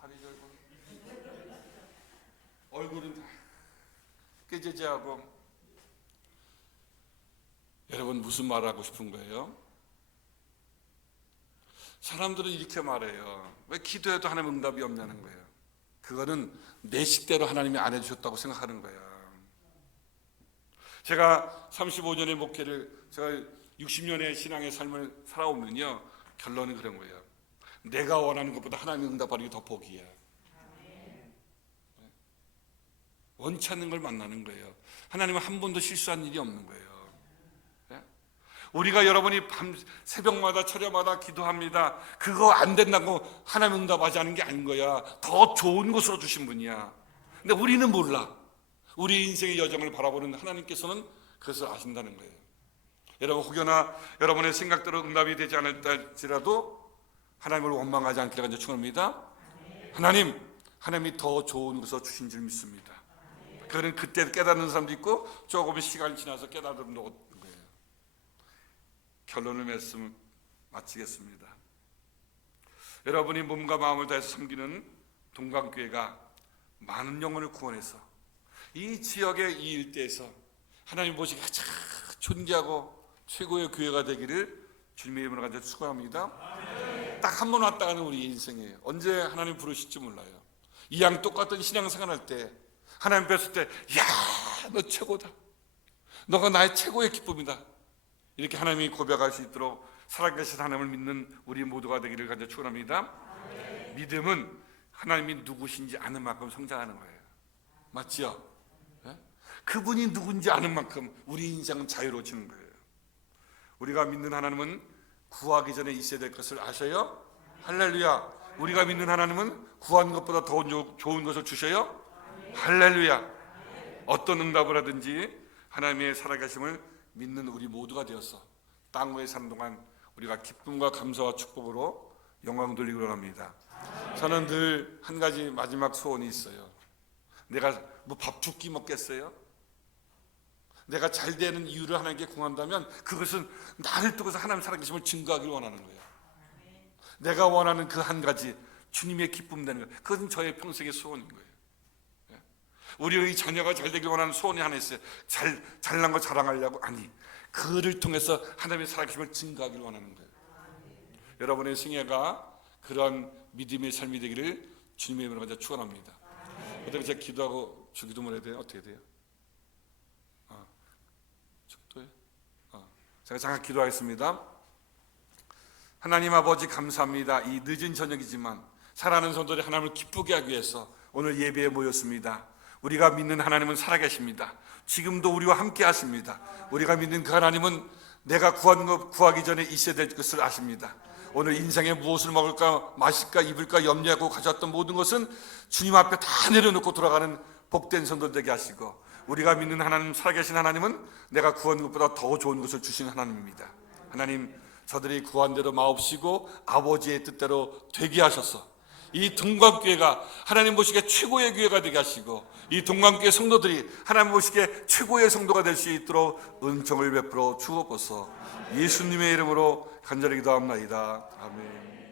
다리 절고 얼굴은 다 깨재재하고. 여러분, 무슨 말을 하고 싶은 거예요? 사람들은 이렇게 말해요. 왜 기도해도 하나님 응답이 없냐는 거예요. 그거는 내 식대로 하나님이 안 해주셨다고 생각하는 거야. 제가 35년의 목회를, 제가 60년의 신앙의 삶을 살아오면요, 결론은 그런 거예요. 내가 원하는 것보다 하나님의 응답하는 게 더 복이야. 원치 않는 걸 만나는 거예요. 하나님은 한 번도 실수한 일이 없는 거예요. 우리가 여러분이 밤 새벽마다 철야마다 기도합니다. 그거 안 된다고 하나님 응답하지 않은 게 아닌 거야. 더 좋은 곳으로 주신 분이야. 근데 우리는 몰라. 우리 인생의 여정을 바라보는 하나님께서는 그것을 아신다는 거예요. 여러분, 혹여나 여러분의 생각대로 응답이 되지 않을지라도 하나님을 원망하지 않기를 간절히 축원합니다. 하나님이 더 좋은 것을 주신 줄 믿습니다. 그거는 그때 깨닫는 사람도 있고 조금 시간이 지나서 깨닫는 사람도 있는 거예요. 결론을 말씀 마치겠습니다. 여러분이 몸과 마음을 다해서 섬기는 동강교회가 많은 영혼을 구원해서 이 지역의 이 일대에서 하나님 보시기에 가장 존귀하고 최고의 교회가 되기를 주님의 이름으로 간절히 축원합니다. 딱 한 번 왔다 가는 우리 인생이에요. 언제 하나님 부르실지 몰라요. 이왕 똑같은 신앙생활 할 때 하나님 뵀을 때, 야, 너 최고다, 너가 나의 최고의 기쁨이다, 이렇게 하나님이 고백할 수 있도록 살아계신 하나님을 믿는 우리 모두가 되기를 간절히 축원합니다. 믿음은 하나님이 누구신지 아는 만큼 성장하는 거예요. 맞지요? 네? 그분이 누군지 아는 만큼 우리 인생은 자유로워지는 거예요. 우리가 믿는 하나님은 구하기 전에 있어야 될 것을 아셔요? 할렐루야. 우리가 믿는 하나님은 구하는 것보다 더 좋은 것을 주셔요? 할렐루야. 어떤 응답을 하든지 하나님의 살아계심을 믿는 우리 모두가 되어서 땅 위에 사는 동안 우리가 기쁨과 감사와 축복으로 영광 돌리기 원합니다. 저는 늘 한 가지 마지막 소원이 있어요. 내가 뭐 밥 두 끼 먹겠어요? 내가 잘 되는 이유를 하나님께 구한다면 그것은 나를 통해서 하나님 살아계심을 증거하기를 원하는 거예요. 내가 원하는 그 한 가지, 주님의 기쁨 되는 것, 그것은 저의 평생의 소원인 거예요. 우리의 자녀가 잘 되길 원하는 소원이 하나 있어요. 잘난 거 자랑하려고? 아니, 그를 통해서 하나님의 살아계심을 증거하기를 원하는 거예요. 여러분의 생애가 그러한 믿음의 삶이 되기를 주님의 이름으로 간절히 축원합니다. 그다음에 제가 기도하고 주기도문 해야 돼요? 어떻게 돼요? 축도해? 제가 잠깐 기도하겠습니다. 하나님 아버지, 감사합니다. 이 늦은 저녁이지만 사랑하는 성도들이 하나님을 기쁘게 하기 위해서 오늘 예배에 모였습니다. 우리가 믿는 하나님은 살아계십니다. 지금도 우리와 함께 하십니다. 우리가 믿는 그 하나님은 내가 구하기 전에 있어야 될 것을 아십니다. 오늘 인생에 무엇을 먹을까, 마실까, 입을까 염려하고 가져왔던 모든 것은 주님 앞에 다 내려놓고 돌아가는 복된 성도들 되게 하시고, 우리가 믿는 하나님, 살아계신 하나님은 내가 구한 것보다 더 좋은 것을 주시는 하나님입니다. 하나님, 저들이 구한 대로 마옵시고 아버지의 뜻대로 되게 하셔서 이 동강교회가 하나님 보시기에 최고의 교회가 되게 하시고, 이 동강교회 성도들이 하나님 보시기에 최고의 성도가 될 수 있도록 은총을 베풀어 주옵소서. 예수님의 이름으로 간절히 기도합나이다. 아멘.